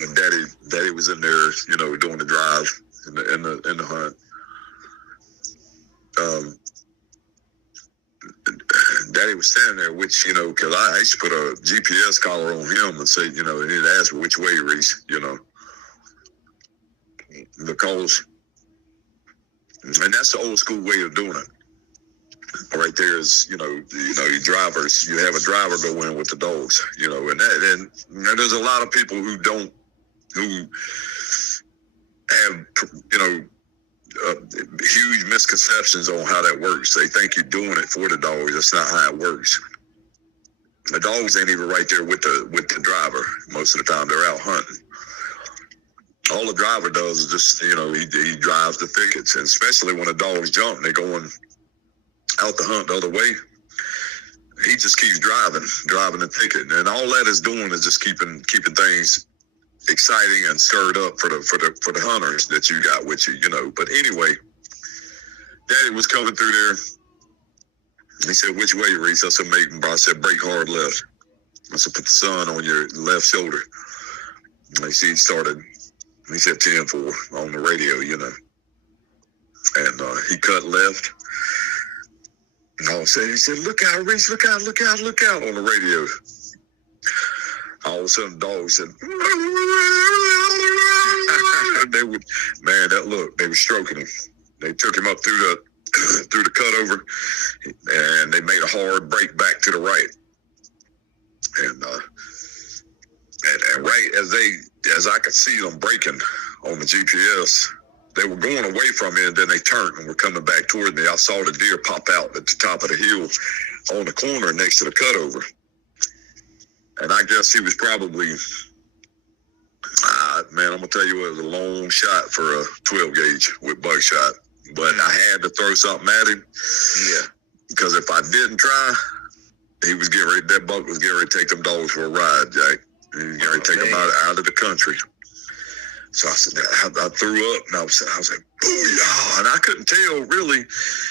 And Daddy was in there, you know, doing the drive in the hunt. Daddy was standing there, which, you know, because I used to put a GPS collar on him and say, you know, and he'd ask me which way, Reece, you know, because, and that's the old school way of doing it. Right there is, you know, your drivers, you have a driver go in with the dogs, you know, and there's a lot of people who have, you know, huge misconceptions on how that works. They think you're doing it for the dogs. That's not how it works. The dogs ain't even right there with the driver most of the time. They're out hunting. All the driver does is just, you know, he drives the thickets, and especially when the dogs jump and they're going out the hunt the other way, he just keeps driving the thicket, and all that is doing is just keeping things exciting and stirred up for the hunters that you got with you, you know. But anyway, Daddy was coming through there. He said, "Which way, Reece?" I said, I said, "Brake hard left." I said, "Put the sun on your left shoulder." And he said, he said 10-4 on the radio, you know. And he cut left. And all of a sudden he said, "Look out, Reece, look out, look out, look out," on the radio. All of a sudden the dog said, they were stroking him. They took him up through the cutover, and they made a hard break back to the right. And right as I could see them braking on the GPS, they were going away from me, and then they turned and were coming back toward me. I saw the deer pop out at the top of the hill on the corner next to the cutover. And I guess he was probably, man, I'm going to tell you what, it was a long shot for a 12 gauge with buckshot. But I had to throw something at him. Yeah. Because if I didn't try, that buck was getting ready to take them dogs for a ride, Jack. He was getting ready to take them out of the country. So I said, I threw up, and I was like, "Booyah!" And I couldn't tell really,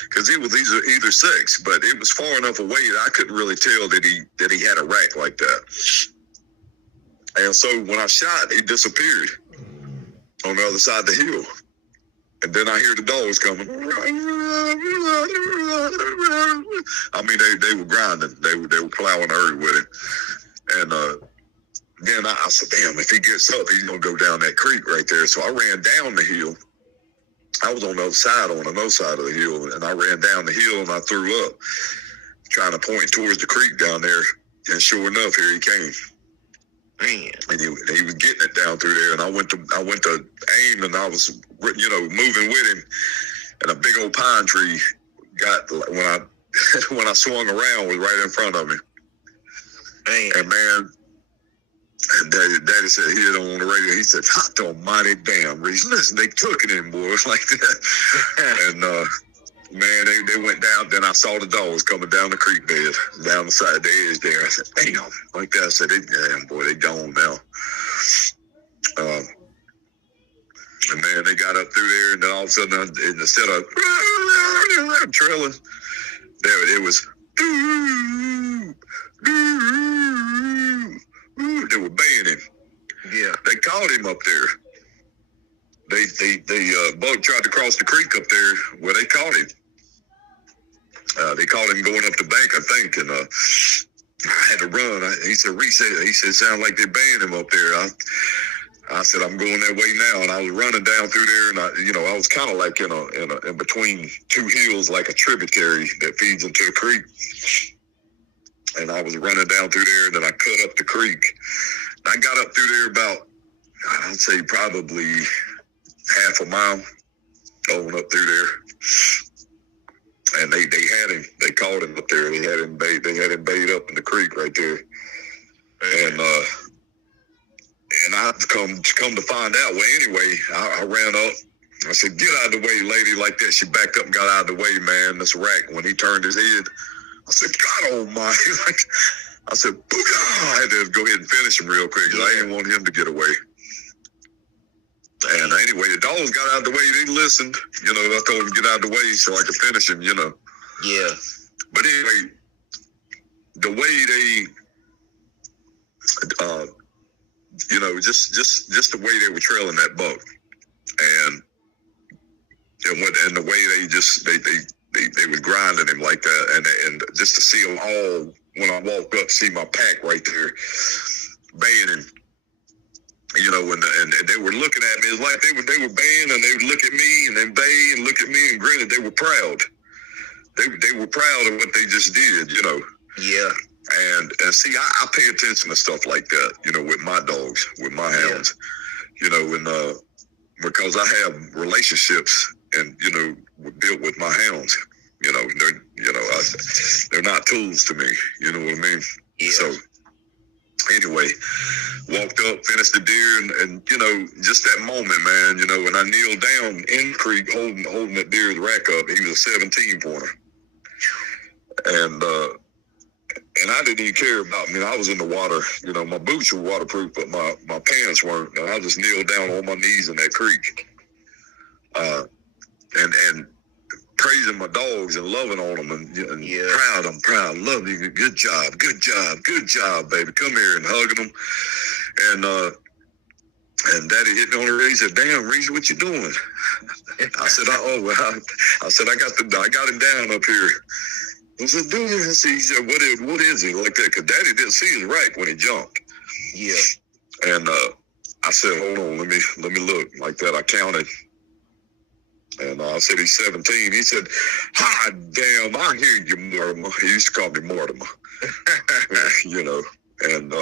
because it was either sex, but it was far enough away that I couldn't really tell that he had a rack like that. And so when I shot, he disappeared on the other side of the hill. And then I hear the dogs coming. I mean, they were grinding. They were plowing the earth with it. And then I said, "Damn, if he gets up, he's going to go down that creek right there." So I ran down the hill. I was on the other side of the hill, and I ran down the hill, and I threw up, trying to point towards the creek down there. And sure enough, here he came. Man. And he was getting it down through there, and I went to aim, and I was, you know, moving with him, and a big old pine tree when I swung around was right in front of me. Man. And man, Daddy said, he had on the radio, he said, "Hot almighty damn, Reece, listen, they cooking him, boys," like that. And man, they went down. Then I saw the dogs coming down the creek bed, down the side of the edge there. I said, "Damn," like that. I said, "Damn, boy, they gone now." And man, they got up through there, and then all of a sudden, instead of trailing, there it was. They were baying him. Yeah, they caught him up there. They buck tried to cross the creek up there where they caught him. They caught him going up the bank, I think, and I had to run. He said, "Reece," he said, "sound like they're baying him up there." I said, "I'm going that way now," and I was running down through there, and I was kind of like in between two hills, like a tributary that feeds into the creek. And I was running down through there, and then I cut up the creek. I got up through there about, I'd say probably half a mile, going up through there. And they had him. They caught him up there. They had him bait up in the creek right there. And I come to find out. Well, anyway, I ran up. I said, "Get out of the way, lady," like that. She backed up and got out of the way, man. This rack, when he turned his head, I said, "God almighty." I said, "Booyah." I had to go ahead and finish him real quick because I didn't want him to get away. And anyway, the dogs got out of the way. They listened. You know, I told them to get out of the way so I could finish him, you know. Yeah. But anyway, the way you know, just the way they were trailing that buck, and the way they was grinding him like that, and just to see them all when I walked up, see my pack right there, baying him. You know, and they were looking at me. It's like they were baying, and they would look at me, and then bay and look at me and grin. And they were proud. They were proud of what they just did. You know. Yeah. And see, I pay attention to stuff like that. You know, with my dogs, with my hounds. You know, and because I have relationships, and you know, built with my hounds. You know, they're not tools to me. You know what I mean? Yeah. So. Anyway, walked up, finished the deer, and you know, just that moment, man, you know, when I kneeled down in the creek holding that deer's rack up, he was a 17 pointer. And I didn't even care about me. I was in the water, you know, my boots were waterproof, but my pants weren't. And I just kneeled down on my knees in that creek. And praising my dogs and loving on them and proud. I'm proud. Love you. Good job, baby. Come here, and hugging them. And Daddy hit me on the raise. He said, "Damn, Reece, what you doing?" I said, I said, I got him down up here. He said, "Dude," he said, what is he like that?" Because Daddy didn't see his rack when he jumped. Yeah. And I said, "Hold on, let me look." Like that, I counted. And I said, "He's 17. He said, "Hi, damn, I hear you, Mortimer." He used to call me Mortimer. You know, and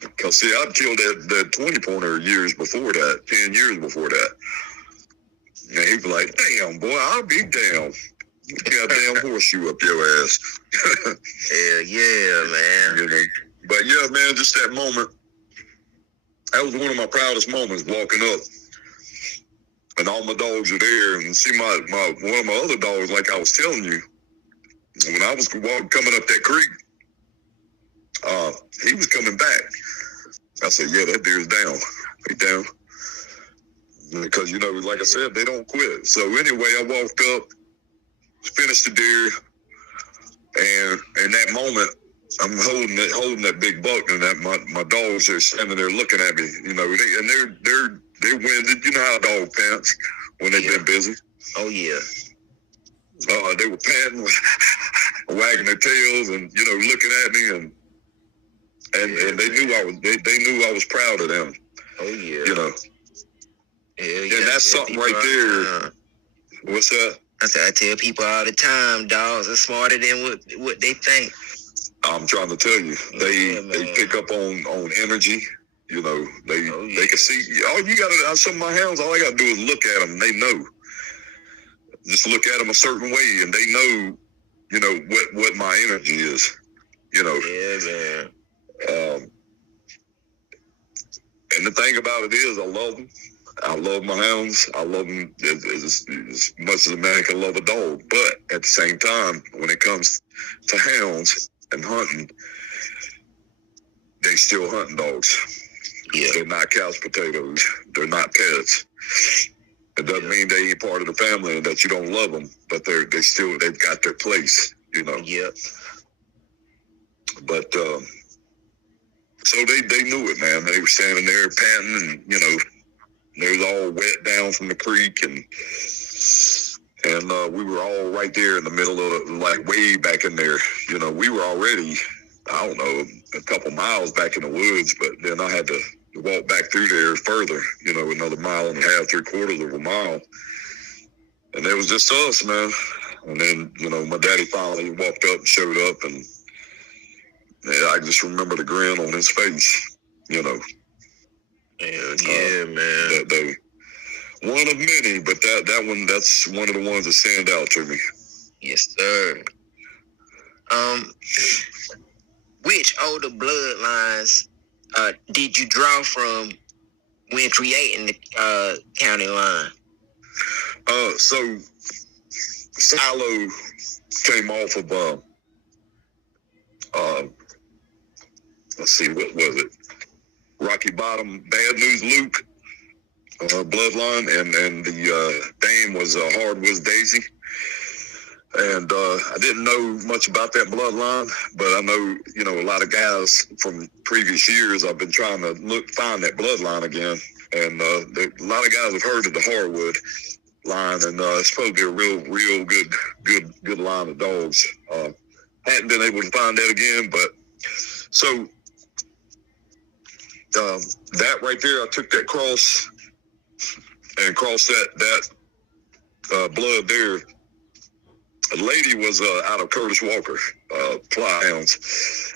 because, see, I'd killed that 20-pointer years before that, 10 years before that. And he'd be like, "Damn, boy, I'll be damn. You got a damn horseshoe up your ass." Hell yeah, man. You know? But, yeah, man, just that moment. That was one of my proudest moments, walking up. And all my dogs are there, and see one of my other dogs, like I was telling you, when I was coming up that creek, he was coming back. I said, "Yeah, that deer's down. He down." Because, you know, like I said, they don't quit. So anyway, I walked up, finished the deer, and in that moment, I'm holding that big buck, and that my dogs are standing there looking at me. You know, they're winded. You know how a dog pants when they've been busy. Oh yeah. They were panting, wagging their tails, and you know, looking at me, and they knew I was proud of them. Oh yeah. You know. Yeah. And that's something right there. What's that? I tell people all the time, dogs are smarter than what they think. I'm trying to tell you, they pick up on energy. You know, they can see. All you got to, some of my hounds, all I got to do is look at them. They know. Just look at them a certain way, and they know, you know, what my energy is. You know. Yeah, man. And the thing about it is, I love them. I love my hounds. I love them as much as a man can love a dog. But at the same time, when it comes to hounds and hunting, they still hunting dogs. Yeah. They're not couch potatoes. They're not pets. It doesn't mean they ain't part of the family and that you don't love them, but they've got their place, you know. Yep. But so they knew it, man. They were standing there panting, and you know, they was all wet down from the creek, and we were all right there in the middle of like way back in there. You know, we were already, I don't know, a couple miles back in the woods, but then I had to walk back through there further, you know, another mile and a half, 3/4 of a mile. And it was just us, man. And then, you know, my daddy finally walked up and showed up, and I just remember the grin on his face, you know. Yeah, man. One of many, but that's one of the ones that stand out to me. Yes, sir. Which older bloodlines did you draw from when creating the county line? So Silo came off of let's see, what was it? Rocky Bottom, Bad News Luke bloodline, and the dame was Hardwoods Daisy. And I didn't know much about that bloodline, but I know, a lot of guys from previous years. I've been trying to find that bloodline again, and a lot of guys have heard of the Harwood line, and it's supposed to be a real good line of dogs. Hadn't been able to find that again, but so that right there, I took that cross and crossed that blood there. A lady was out of Curtis Walker, Fly Hounds,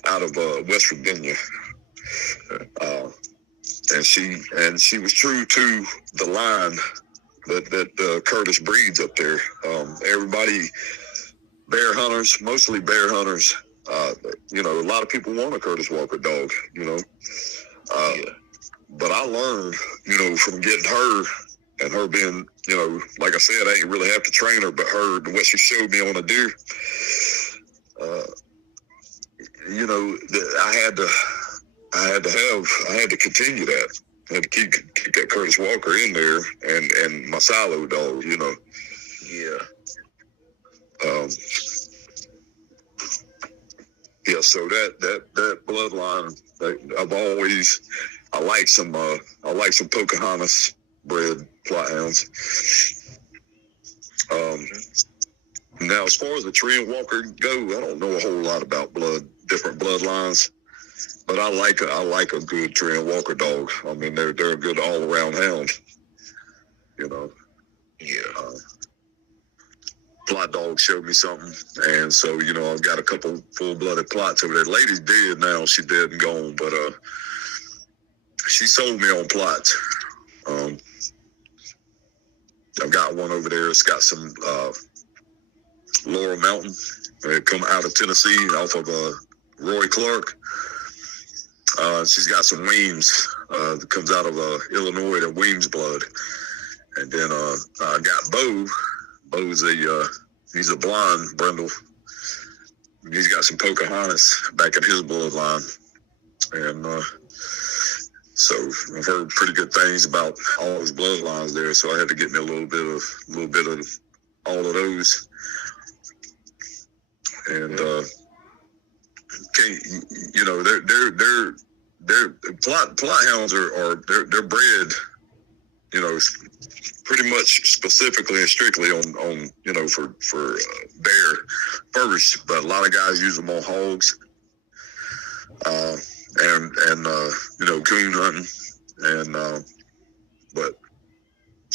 out of West Virginia, and she was true to the line that Curtis breeds up there. Everybody, bear hunters, mostly bear hunters. A lot of people want a Curtis Walker dog. But I learned, from getting her. And her being, like I said, I ain't really have to train her, but what she showed me on a deer, I had to continue that. I had to keep that Curtis Walker in there and my silo dog, Yeah. So that bloodline, I like some Pocahontas bred Plot hounds. Now, as far as the tree and walker go, I don't know a whole lot about different bloodlines, but I like a good tree and walker dog. I mean, they're a good all around hound. Plot dog showed me something, and so I've got a couple full blooded plots over there. The lady's dead now; she's dead and gone, but she sold me on plots. I've got one over there. It's got some Laurel Mountain. It come out of Tennessee, off of Roy Clark. She's got some Weems. That comes out of Illinois, the Weems blood. And then I got Bo. Bo's he's a blonde brindle. He's got some Pocahontas back in his bloodline. And so I've heard pretty good things about all his bloodlines there. So I had to get me a little bit of all of those. And they're plot hounds they're bred, pretty much specifically and strictly on for bear first, but a lot of guys use them on hogs, and coon hunting, and but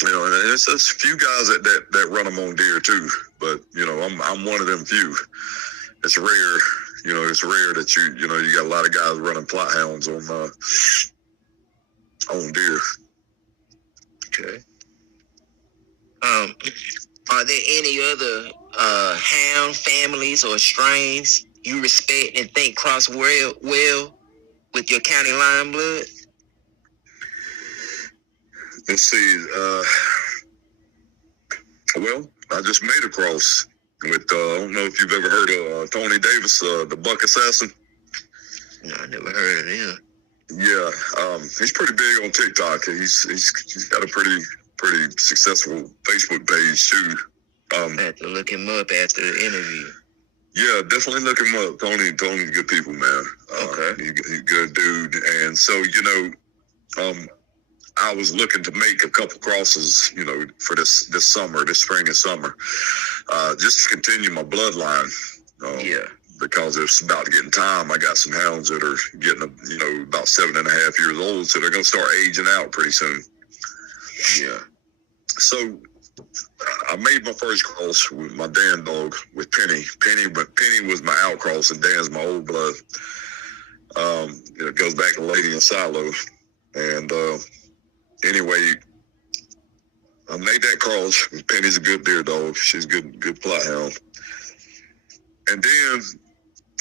and it's a few guys that run them on deer too, but I'm one of them few. It's rare, it's rare that you got a lot of guys running plot hounds on deer. Okay. Are there any other hound families or strains you respect and think cross well with your county line blood? Let's see. Well, I just made a cross with, I don't know if you've ever heard of Tony Davis, the Buck Assassin. No, I never heard of him. Yeah, he's pretty big on TikTok. He's got a pretty successful Facebook page too. I have to look him up after the interview. Yeah, definitely look him up. Tony's good people, man. Okay. He's a good dude. And so, I was looking to make a couple crosses, for this summer, this spring and summer, just to continue my bloodline. Because it's about to get in time. I got some hounds that are getting, about 7.5 years old, so they're going to start aging out pretty soon. Yeah. So I made my first cross with my Dan dog with Penny. Penny was my outcross, and Dan's my old blood. It goes back to Lady and Silo. And anyway, I made that cross. Penny's a good deer dog. She's a good plot hound. And then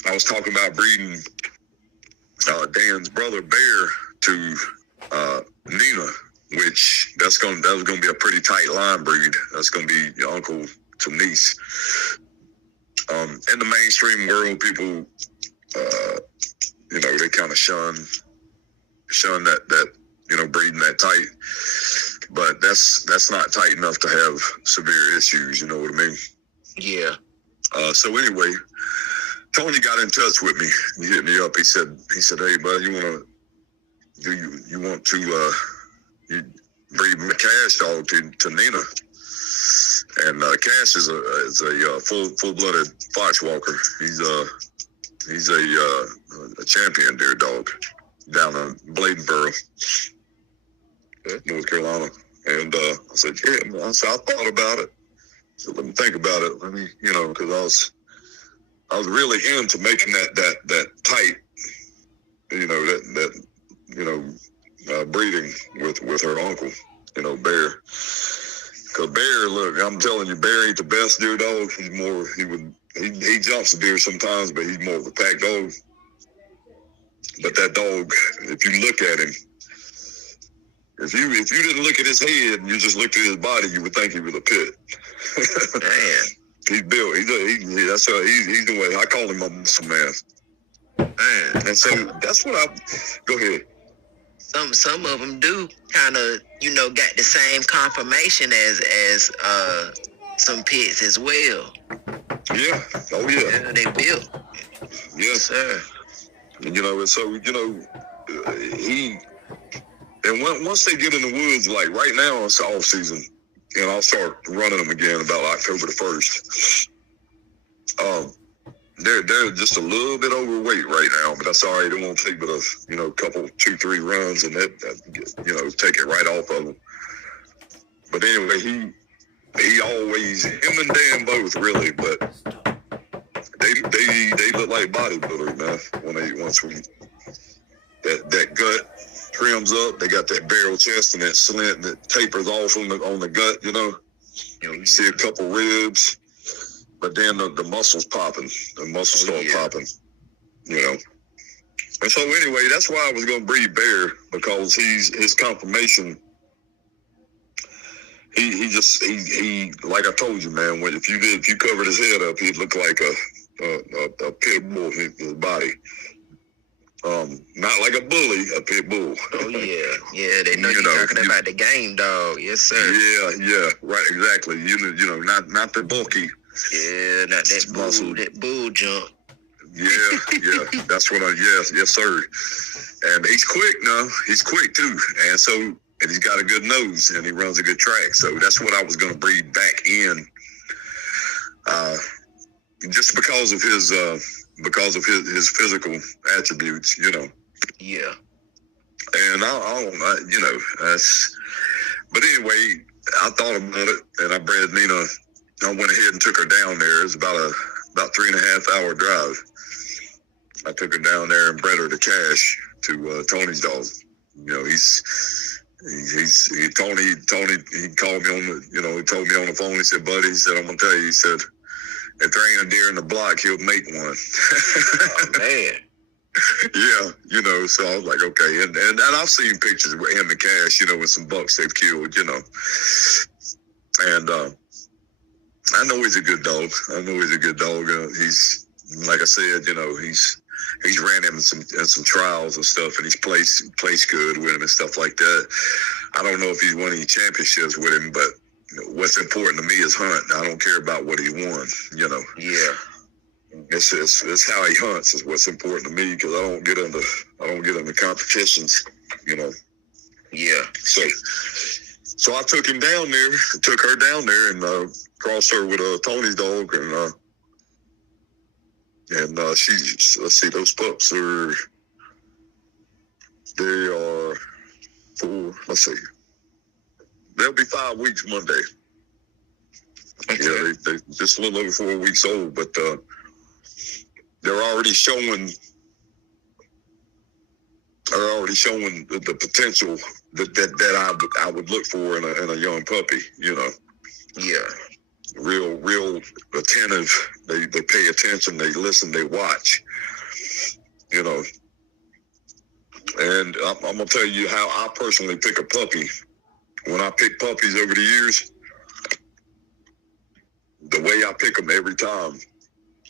I was talking about breeding Dan's brother Bear to Nina, which that was going to be a pretty tight line breed. That's going to be your uncle to niece. In the mainstream world, people, they kind of shun that breeding that tight. But that's not tight enough to have severe issues. You know what I mean? Yeah. So anyway, Tony got in touch with me. He hit me up. He said, "Hey, bud, you want to you breed my Cash dog to Nina?" And Cash is a full-blooded fox walker. He's a champion deer dog down in Bladenboro, North Carolina. And I said, "Yeah." I thought about it. So let me think about it. Let me, because I was really into making that tight, breeding with her uncle, Bear. Cause Bear, look, I'm telling you, Bear ain't the best deer dog. He's more, he jumps the deer sometimes, but he's more of a pack dog. But that dog, if you look at him, if you didn't look at his head and you just looked at his body, you would think he was a pit. Man. He's built. He's the way I call him a muscle man. Man, and so that's what go ahead. Some of them do kind of got the same conformation as some pits as well. Yeah. Oh yeah. Yeah, they built. Yes, sir. And so he. And once they get in the woods, like right now it's off season, and I'll start running them again about October the 1st. They're just a little bit overweight right now, but that's all right. It won't take but a couple 2-3 runs, and that take it right off of them. But anyway, he always, him and Dan both really, but they look like bodybuilders, man. Once that gut trims up, they got that barrel chest and that slant that tapers off on the gut. You see a couple ribs. But then the muscles popping. The muscles start popping, And so anyway, that's why I was going to breed Bear, because his conformation, he like I told you, man, if you covered his head up, he'd look like a pit bull, his body. Not like a bully, a pit bull. Oh yeah, they know you're talking about the game dog. Yes, sir. Yeah, right, exactly. Not the bulky. Yeah, not that bull jump. Yeah, that's what yes, sir. And he's quick now. He's quick too, and he's got a good nose, and he runs a good track. So that's what I was going to breed back in, just because of his physical attributes, Yeah. And but anyway, I thought about it, and I bred Nina. I went ahead and took her down there. It was about 3.5 hour drive. I took her down there and bred her to Cash, to Tony's dog. Tony. He called me he told me on the phone. He said, "Buddy," he said, "I'm gonna tell you." He said, "If there ain't a deer in the block, he'll make one." Oh, man. Yeah, so I was like, okay. And I've seen pictures with him and Cash, with some bucks they've killed, And I know he's a good dog. He's, like I said, he's ran him in some trials and stuff, and he's placed good with him and stuff like that. I don't know if he's won any championships with him, but what's important to me is hunt. I don't care about what he won, Yeah. It's how he hunts is what's important to me, because I don't get into competitions, Yeah. So I took him down there, took her down there, and crossed her with Tony's dog, and she's, let's see, those pups they are 4. Let's see, they'll be 5 weeks Monday. Okay. Yeah, they just a little over 4 weeks old, but they're already showing the potential that I would look for in a young puppy. Yeah. Real attentive. They pay attention. They listen. They watch. And I'm gonna tell you how I personally pick a puppy. When I pick puppies over the years, the way I pick them every time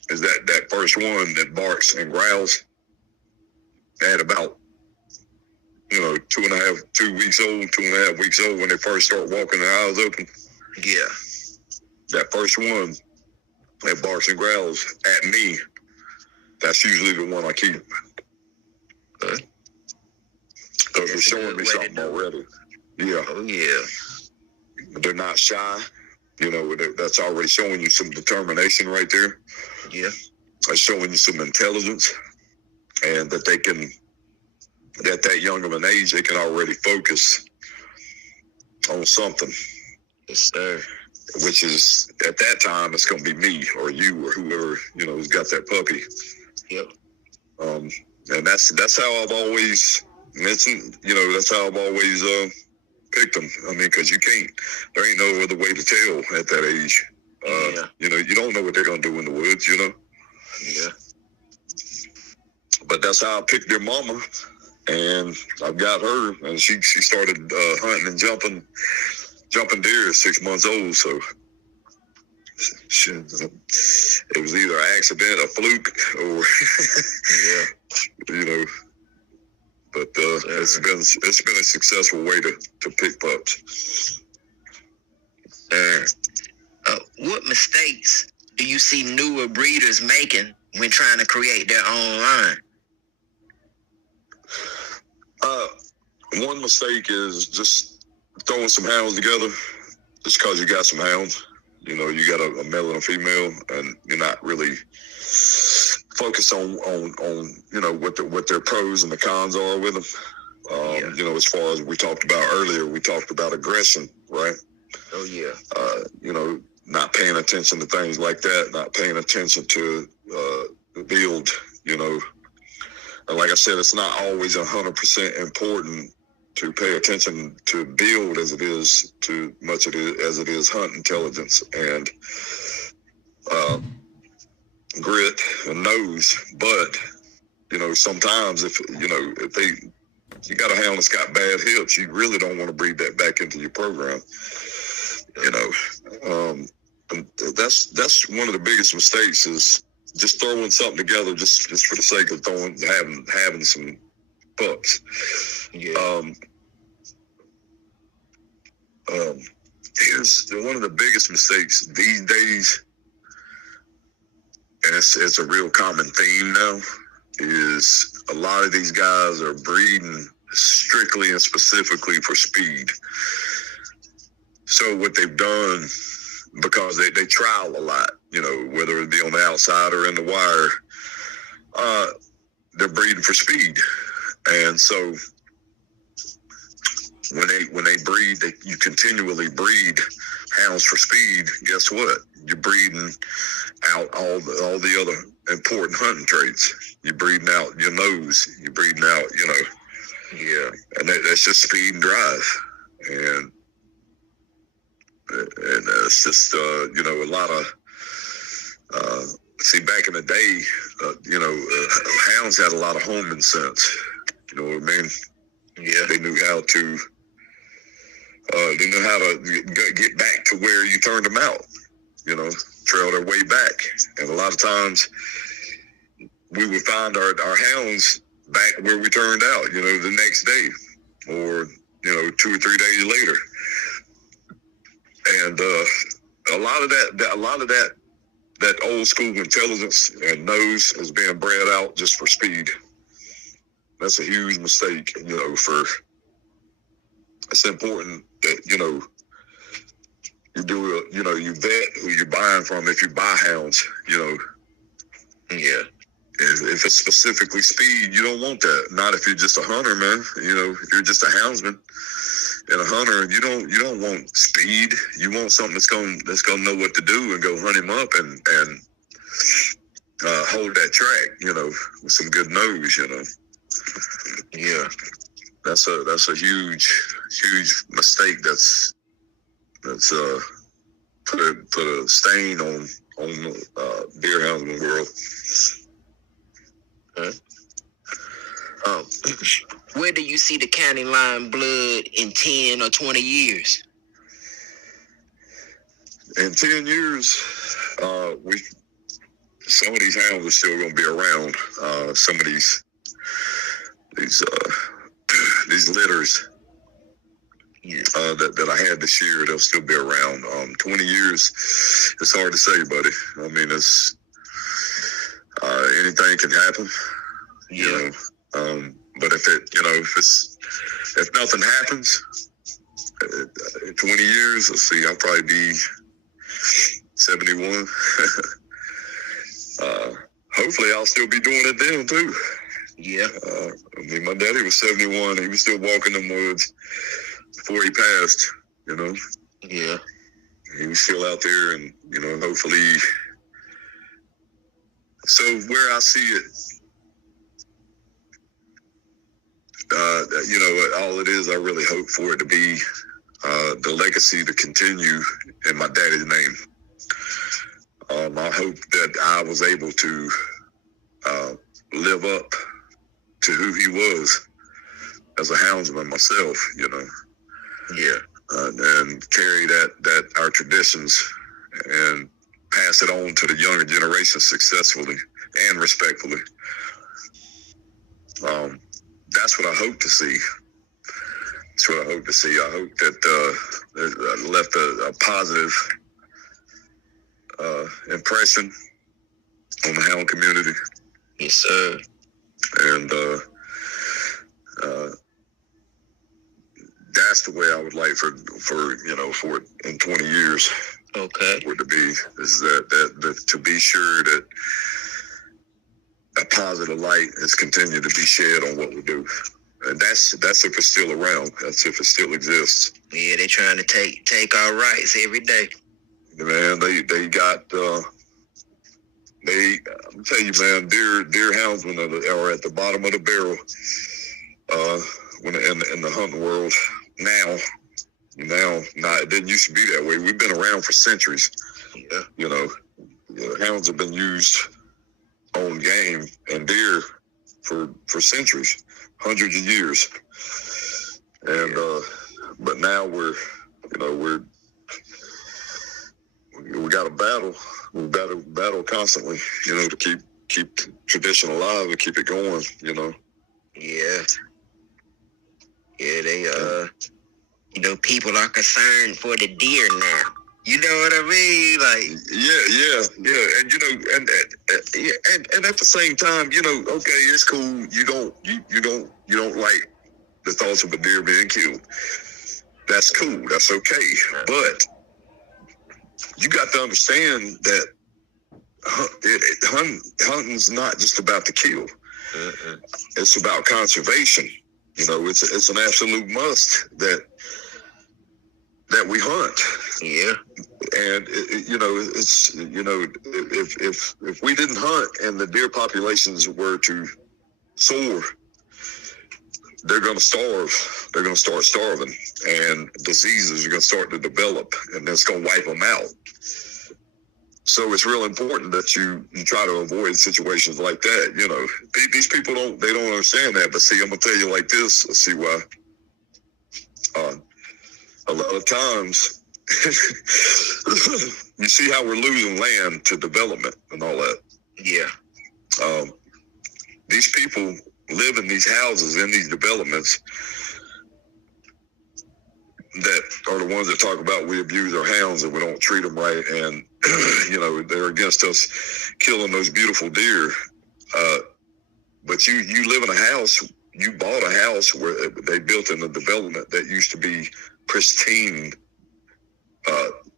is that first one that barks and growls at about 2 weeks old, 2.5 weeks old, when they first start walking their eyes open. Yeah. That first one, that barks and growls at me, that's usually the one I keep. Because they're showing me something already. Yeah. Oh, yeah. They're not shy. You know, that's already showing you some determination right there. Yeah. That's showing you some intelligence, and that they can, at that young of an age, they can already focus on something. Yes, sir. Which is, at that time, it's going to be me or you or whoever, you know, who's got that puppy. Yep. And that's how I've always, that's how I've always picked them. I mean, because there ain't no other way to tell at that age. You know, you don't know what they're going to do in the woods, you know? Yeah. But that's how I picked their mama. And I've got her, and she started hunting and jumping deer at 6 months old. So it was either an accident, a fluke, or you know. But it's been a successful way to pick pups. What mistakes do you see newer breeders making when trying to create their own line? One mistake is just throwing some hounds together just because you got some hounds. You know, you got a male and a female, and you're not really focused on you know, what their pros and the cons are with them. You know, as far as we talked about earlier, we talked about aggression, right? Oh, yeah. You know, not paying attention to things like that, not paying attention to the build, you know. And like I said, it's not always 100% important to pay attention to build as it is to much of it as it is hunt intelligence and grit and nose. But you know, sometimes if you got a hound that's got bad hips, you really don't want to breed that back into your program. You know, and that's one of the biggest mistakes is just throwing something together just for the sake of having some pups. Yeah. Here's one of the biggest mistakes these days, and it's a real common theme now, is a lot of these guys are breeding strictly and specifically for speed. So what they've done, because they trial a lot, you know, whether it be on the outside or in the wire, they're breeding for speed. And so when they breed, you continually breed hounds for speed. Guess what? You're breeding out all the other important hunting traits. You're breeding out your nose. You're breeding out, you know, and that's just speed and drive. And it's just, you know, a lot of, see, back in the day, you know, hounds had a lot of homing sense. You know what I mean? Yeah. They knew how to get back to where you turned them out, you know, trail their way back. And a lot of times we would find our hounds back where we turned out, you know, the next day or, you know, 2 or 3 days later. And a lot of that old school intelligence and nose is being bred out just for speed. That's a huge mistake, you know. It's important that, you know, you vet who you're buying from. If you buy hounds, you know, if it's specifically speed, you don't want that. Not if you're just a hunter, man. You know, if you're just a houndsman and a hunter, you don't want speed. You want something that's gonna know what to do and go hunt him up and hold that track, you know, with some good nose, you know. Yeah, that's a huge mistake. That's put a stain on deer houndsman world. Where do you see the county line blood in 10 or 20 years? In 10 years, some of these hounds are still going to be around. Some of these litters, that I had this year. They'll still be around. 20 years, it's hard to say, buddy. I mean, it's anything can happen. You know, but if nothing happens, in 20 years, let's see, I'll probably be 71. Hopefully, I'll still be doing it then too. Yeah. I mean, my daddy was 71. He was still walking them woods before he passed. You know. Yeah. He was still out there, and hopefully. So where I see it, all it is, I really hope for it to be the legacy to continue in my daddy's name. I hope that I was able to live up to who he was as a houndsman myself, Yeah. And carry that our traditions and pass it on to the younger generation successfully and respectfully. That's what I hope to see. That's what I hope to see. I hope that I left a positive impression on the hound community. Yes, sir. And that's the way I would like for it in 20 years. Okay. For it to be is that to be sure that a positive light is continued to be shed on what we do. And that's if it's still around. That's if it still exists. Yeah, they're trying to take our rights every day. Man, they got I'm telling you, man, deer houndsmen are at the bottom of the barrel when in the hunting world now. It didn't used to be that way. We've been around for centuries. Yeah. Hounds have been used on game and deer for centuries, hundreds of years. And but now we got to battle. We battle constantly, to keep tradition alive and keep it going, Yeah. Yeah, they people are concerned for the deer now. You know what I mean? Like, yeah, and at the same time, okay, it's cool. You don't like the thoughts of a deer being killed. That's cool. That's okay. But you got to understand that hunting's not just about the kill. It's about conservation. It's an absolute must that we hunt. Yeah. And if we didn't hunt and the deer populations were to soar, they're going to starve. They're going to start starving, and diseases are going to start to develop, and that's going to wipe them out. So it's real important that you try to avoid situations like that. These people don't understand that. But see, I'm gonna tell you like this. Let's see why. A lot of times, you see how we're losing land to development and all that. Yeah. These people live in these houses, in these developments, that are the ones that talk about we abuse our hounds and we don't treat them right, and they're against us killing those beautiful deer. But you live in a house. You bought a house where they built in a development that used to be pristine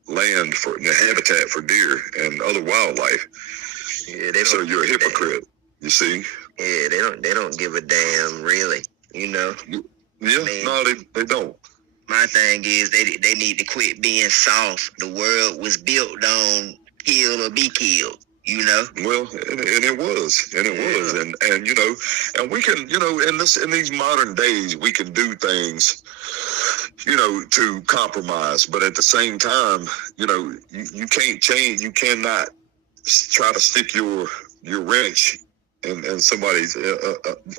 land for the habitat for deer and other wildlife. Yeah, so you're a hypocrite. You see? Yeah, they don't give a damn, really. Yeah, no, they don't. My thing is they need to quit being soft. The world was built on kill or be killed. Well, and it was, and we can, in these modern days, we can do things, to compromise, but at the same time, you can't change. You cannot try to stick your wrench in somebody's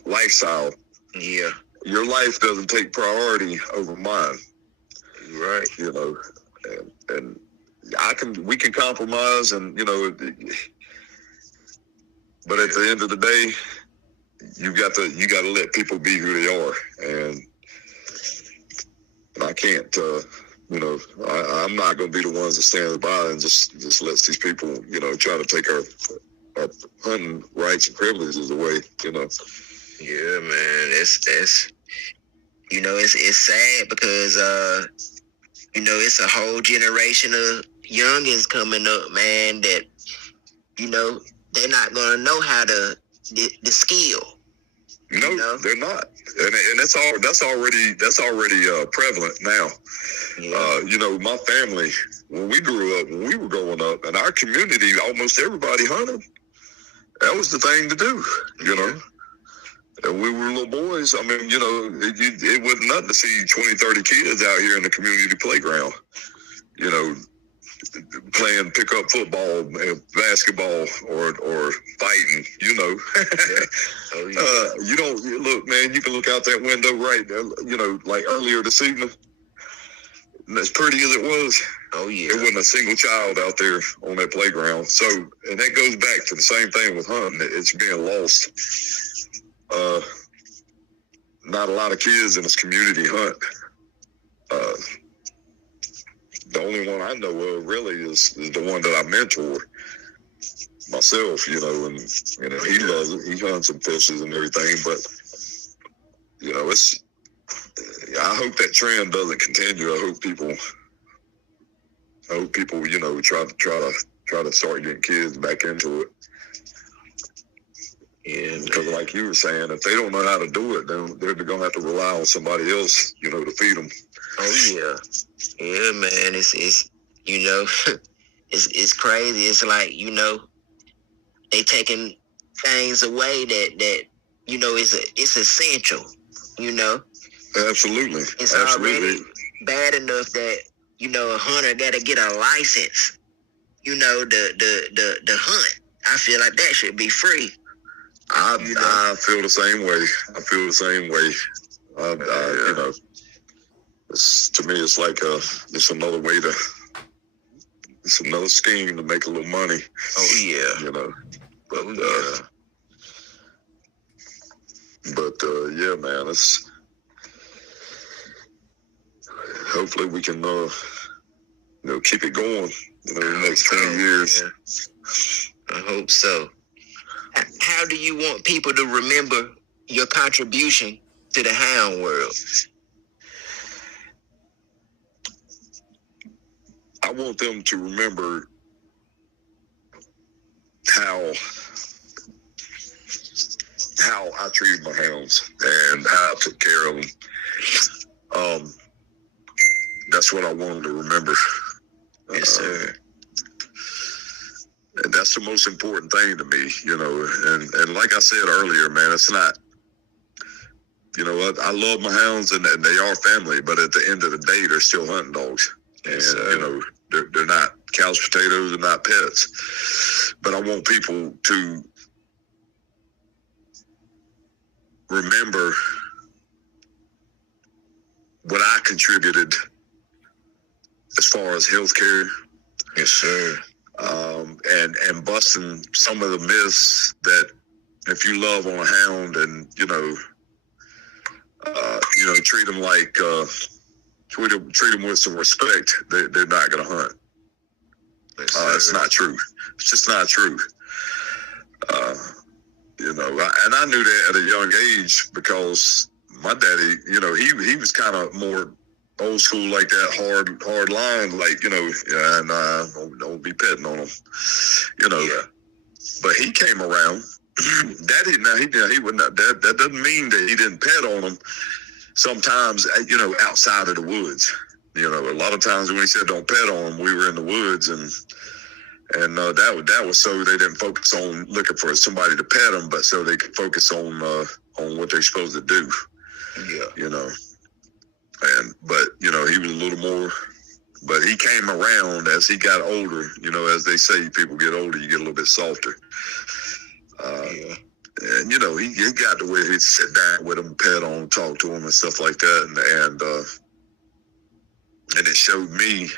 lifestyle. Yeah. Your life doesn't take priority over mine. Right. And we can compromise, and but at the end of the day, you got to let people be who they are, and I can't. I'm not going to be the ones that stand by and just lets these people, try to take our hunting rights and privileges away. Yeah, man. It's it's sad because it's a whole generation of youngins coming up, man, that they're not gonna know how to the skill. No, they're not, and that's already prevalent now. Yeah. My family, when we were growing up, in our community, almost everybody hunted. That was the thing to do, And we were little boys. I mean, it wasn't nothing to see 20, 30 kids out here in the community playground, playing pickup football, basketball, or fighting, Oh, yeah. You don't look, man. You can look out that window right there, like earlier this evening. And as pretty as it was, Oh, yeah. there wasn't a single child out there on that playground. So, and that goes back to the same thing with hunting. It's being lost. Not a lot of kids in this community hunt. The only one I know of really is the one that I mentor myself, and he loves it. He hunts and fishes and everything, but I hope that trend doesn't continue. I hope people try to start getting kids back into it. Yeah, because like you were saying, if they don't know how to do it, then they're going to have to rely on somebody else, to feed them. Oh, yeah. Yeah, man. It's it's crazy. It's like, they taking things away that it's essential, Absolutely. It's Absolutely. already bad enough that, a hunter got to get a license, the hunt. I feel like that should be free. I feel the same way. To me, it's like it's another way it's another scheme to make a little money. Oh, yeah. Yeah, man, hopefully we can, keep it going, the next 20 years. Yeah. I hope so. How do you want people to remember your contribution to the hound world? I want them to remember how I treated my hounds and how I took care of them. That's what I want them to remember. Yes, sir. And that's the most important thing to me, and like I said earlier, man, it's not, I love my hounds and they are family, but at the end of the day, they're still hunting dogs. Yes, And, they're not couch potatoes, they're not pets. But I want people to remember what I contributed as far as healthcare. Yes, sir. And busting some of the myths that if you love on a hound and, treat them like, treat them with some respect, they're not going to hunt. It's not true. It's just not true. And I knew that at a young age because my daddy, he was kind of more old school like that, hard line, like, don't be petting on them, Yeah. But he came around. Daddy, now he would not, that doesn't mean that he didn't pet on them sometimes, outside of the woods. A lot of times when he said don't pet on them, we were in the woods and that was so they didn't focus on looking for somebody to pet them, but so they could focus on what they're supposed to do. Yeah. But he was a little more, but he came around as he got older, as they say, people get older, you get a little bit softer. Yeah. And, he got to where he'd sit down with him, pet on, talk to him and stuff like that. And it showed me,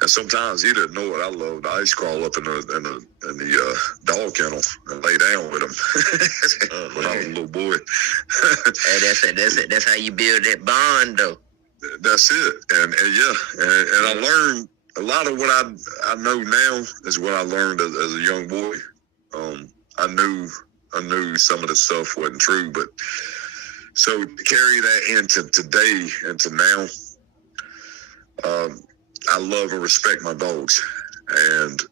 and sometimes he didn't know what I loved. I used to crawl up in the dog kennel and lay down with him when I was a little boy. Hey, that's how you build that bond, though. that's it. And yeah, and I learned a lot of what I know now is what I learned as a young boy. I knew some of the stuff wasn't true, but so to carry that into today, into now, I love and respect my dogs, and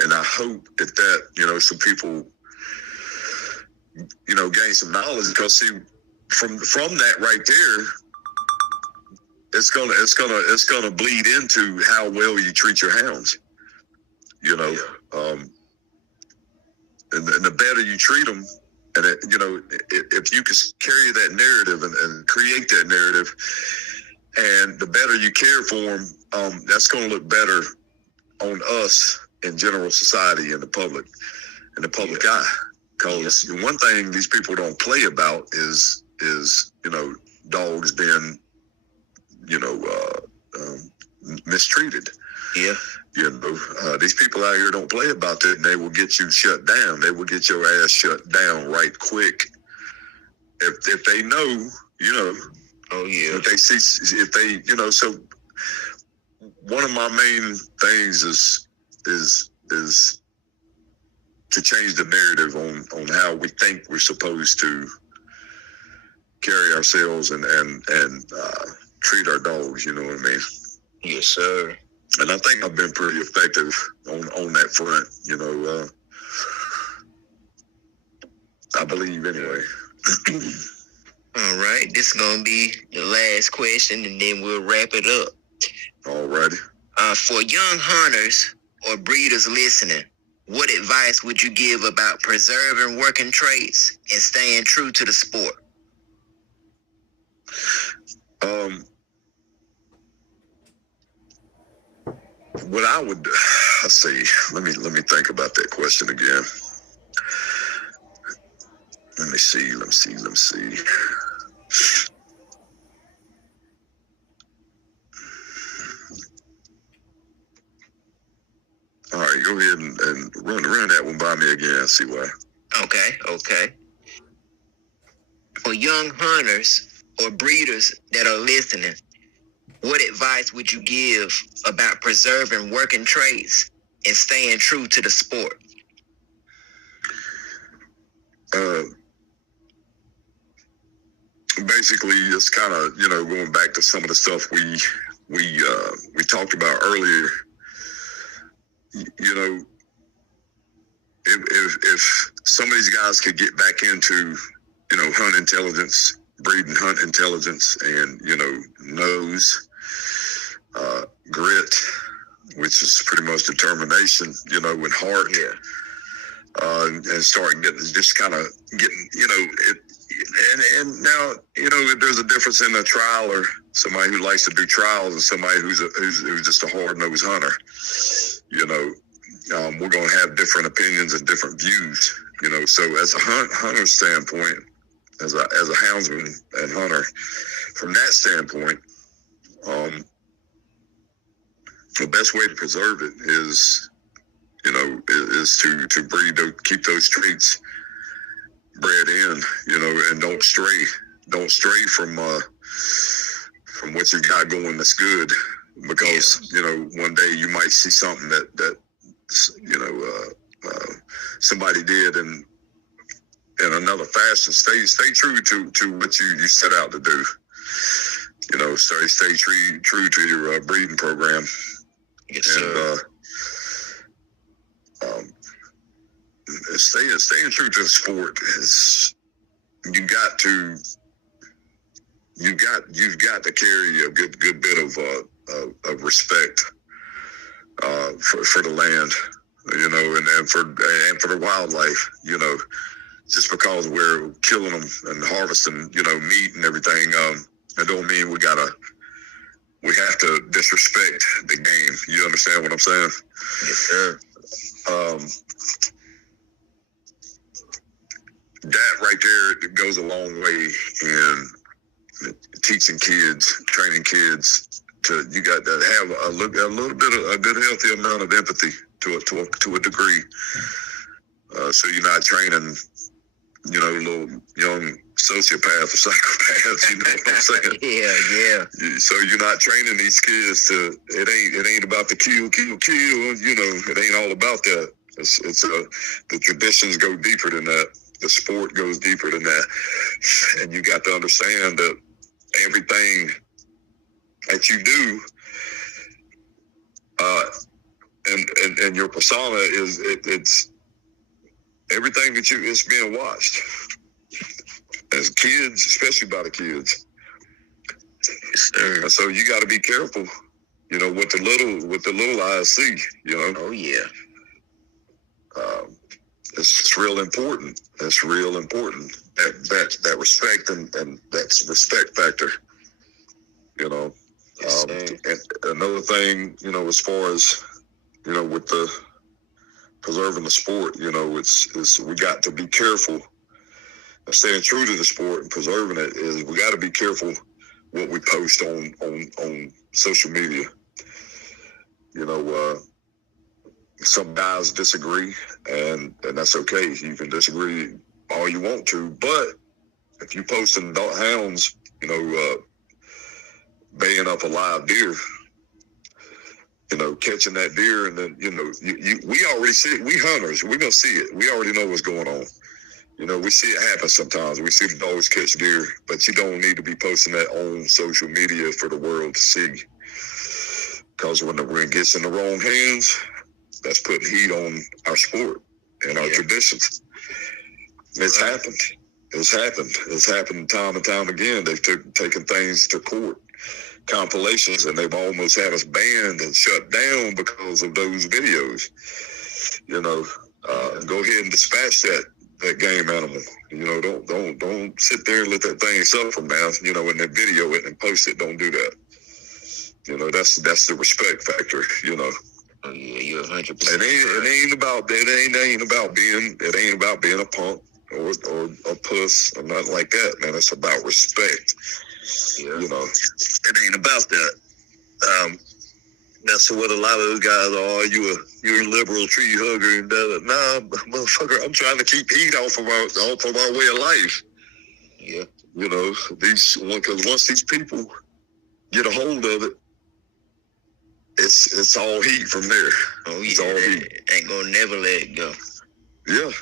I hope that some people gain some knowledge, because see, from that right there, it's gonna bleed into how well you treat your hounds. And the better you treat them, and if you can carry that narrative and create that narrative, and the better you care for them, that's going to look better on us in general society and the public eye. Because one thing these people don't play about is dogs being mistreated. Yeah. These people out here don't play about that, and they will get you shut down. They will get your ass shut down right quick if they know, Oh yeah. if they see, so one of my main things is to change the narrative on how we think we're supposed to carry ourselves and treat our dogs. You know what I mean? Yes, sir. And I think I've been pretty effective on that front. I believe anyway. All right, this is gonna be the last question, and then we'll wrap it up. Alrighty. For young hunters or breeders listening, what advice would you give about preserving working traits and staying true to the sport? What I would, let's see, let me think about that question again. Let me see. All right, go ahead and run that one by me again. See why. Okay. For young hunters or breeders that are listening, what advice would you give about preserving working traits and staying true to the sport? Basically, it's kind of going back to some of the stuff we talked about earlier. If some of these guys could get back into hunt intelligence, breeding hunt intelligence, and nose, grit, which is pretty much determination, and heart. Yeah. And start getting it. And now, there's a difference in a trialer, somebody who likes to do trials, and somebody who's just a hard-nosed hunter. We're going to have different opinions and different views. So as a hunter standpoint, as a houndsman and hunter, from that standpoint, the best way to preserve it is to breed, keep those traits bred in, and don't stray from what you got going that's good, because one day you might see something that somebody did in another fashion. Stay true to what you set out to do. Stay true to your breeding program. Yes, sir. And staying true to the sport is you've got to carry a good bit of respect for the land, and for the wildlife. Just because we're killing them and harvesting meat and everything, that don't mean we have to disrespect the game. You understand what I'm saying? Yes, sir. That right there goes a long way in teaching kids, training kids. You got to have a little bit of a good, healthy amount of empathy to a degree. So you're not training little young sociopath or psychopaths. You know what I'm saying? Yeah. So you're not training these kids to. It ain't about the kill. It ain't all about that. The traditions go deeper than that. The sport goes deeper than that, and you got to understand that everything that you do, and your persona it's everything that is being watched as kids, especially by the kids. Yes, sir. And so you got to be careful, what the little eyes see. Oh yeah. It's real important. That's real important. That respect and that's respect factor. Yes, And another thing, as far as with the preserving the sport, it's we got to be careful. Staying true to the sport and preserving it is we got to be careful what we post on social media. Some guys disagree, and that's okay. You can disagree all you want to, but if you post in adult hounds, baying up a live deer, catching that deer, and then we already see it. We hunters, we're gonna see it. We already know what's going on. We see it happen sometimes. We see the dogs catch deer, but you don't need to be posting that on social media for the world to see. Because when it gets in the wrong hands, that's putting heat on our sport and our traditions. It's happened. It's happened time and time again. They've taken things to court, compilations, and they've almost had us banned and shut down because of those videos. Go ahead and dispatch that game animal. Don't sit there and let that thing suffer, man. And then video it and post it. Don't do that. That's the respect factor. Oh yeah, you're 100%. It ain't about being a punk or a puss or nothing like that, man. It's about respect. Yeah. It ain't about that. That's what a lot of those guys are. You're a liberal tree hugger and that. Nah, motherfucker, I'm trying to keep heat off of our way of life. Yeah. Because once these people get a hold of it, it's all heat from there. Oh yeah, it's all heat. Ain't gonna never let it go. Yeah,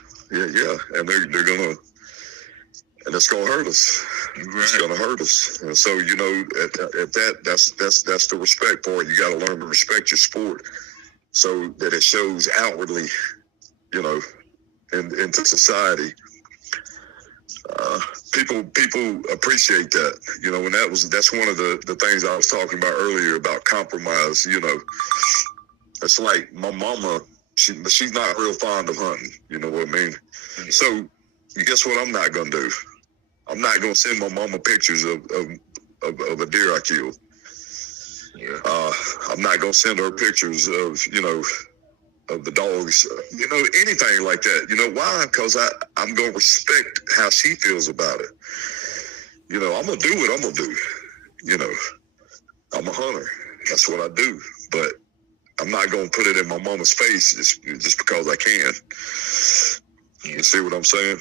and they're gonna, and it's gonna hurt us. Right. It's gonna hurt us. And so at that's the respect part. You got to learn to respect your sport, so that it shows outwardly, into society. People appreciate that, and that's one of the things I was talking about earlier about compromise. It's like my mama, she's not real fond of hunting. You know what I mean? Mm-hmm. So guess what? I'm not gonna do. I'm not gonna send my mama pictures of a deer I killed. Yeah. I'm not gonna send her pictures of of the dogs, anything like that. Why? Because I'm going to respect how she feels about it. I'm going to do what I'm going to do. I'm a hunter. That's what I do. But I'm not going to put it in my mama's face just because I can. Yeah. You see what I'm saying?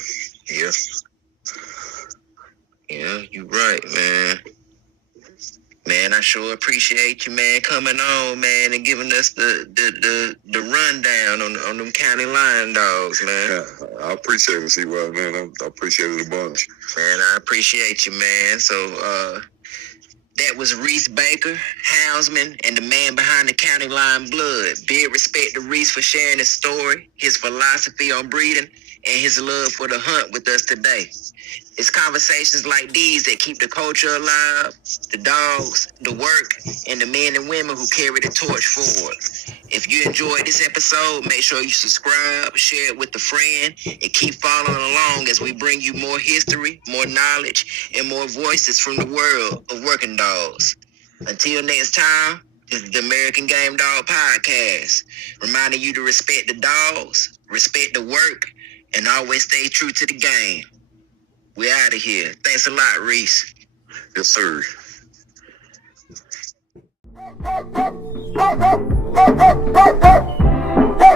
Yeah. Yeah, you're right, man. Man, I sure appreciate you, man, coming on, man, and giving us the rundown on them county line dogs, man. Yeah, I appreciate it, C-Y, man. I appreciate it a bunch. Man, I appreciate you, man. So, that was Reece Baker, Houndsman, and the man behind the County Line Blood. Big respect to Reece for sharing his story, his philosophy on breeding, and his love for the hunt with us today. It's conversations like these that keep the culture alive, the dogs, the work, and the men and women who carry the torch forward. If you enjoyed this episode, make sure you subscribe, share it with a friend, and keep following along as we bring you more history, more knowledge, and more voices from the world of working dogs. Until next time, this is the American Game Dog Podcast, reminding you to respect the dogs, respect the work, and always stay true to the game. We're out of here. Thanks a lot, Reece. Yes, sir. Hey!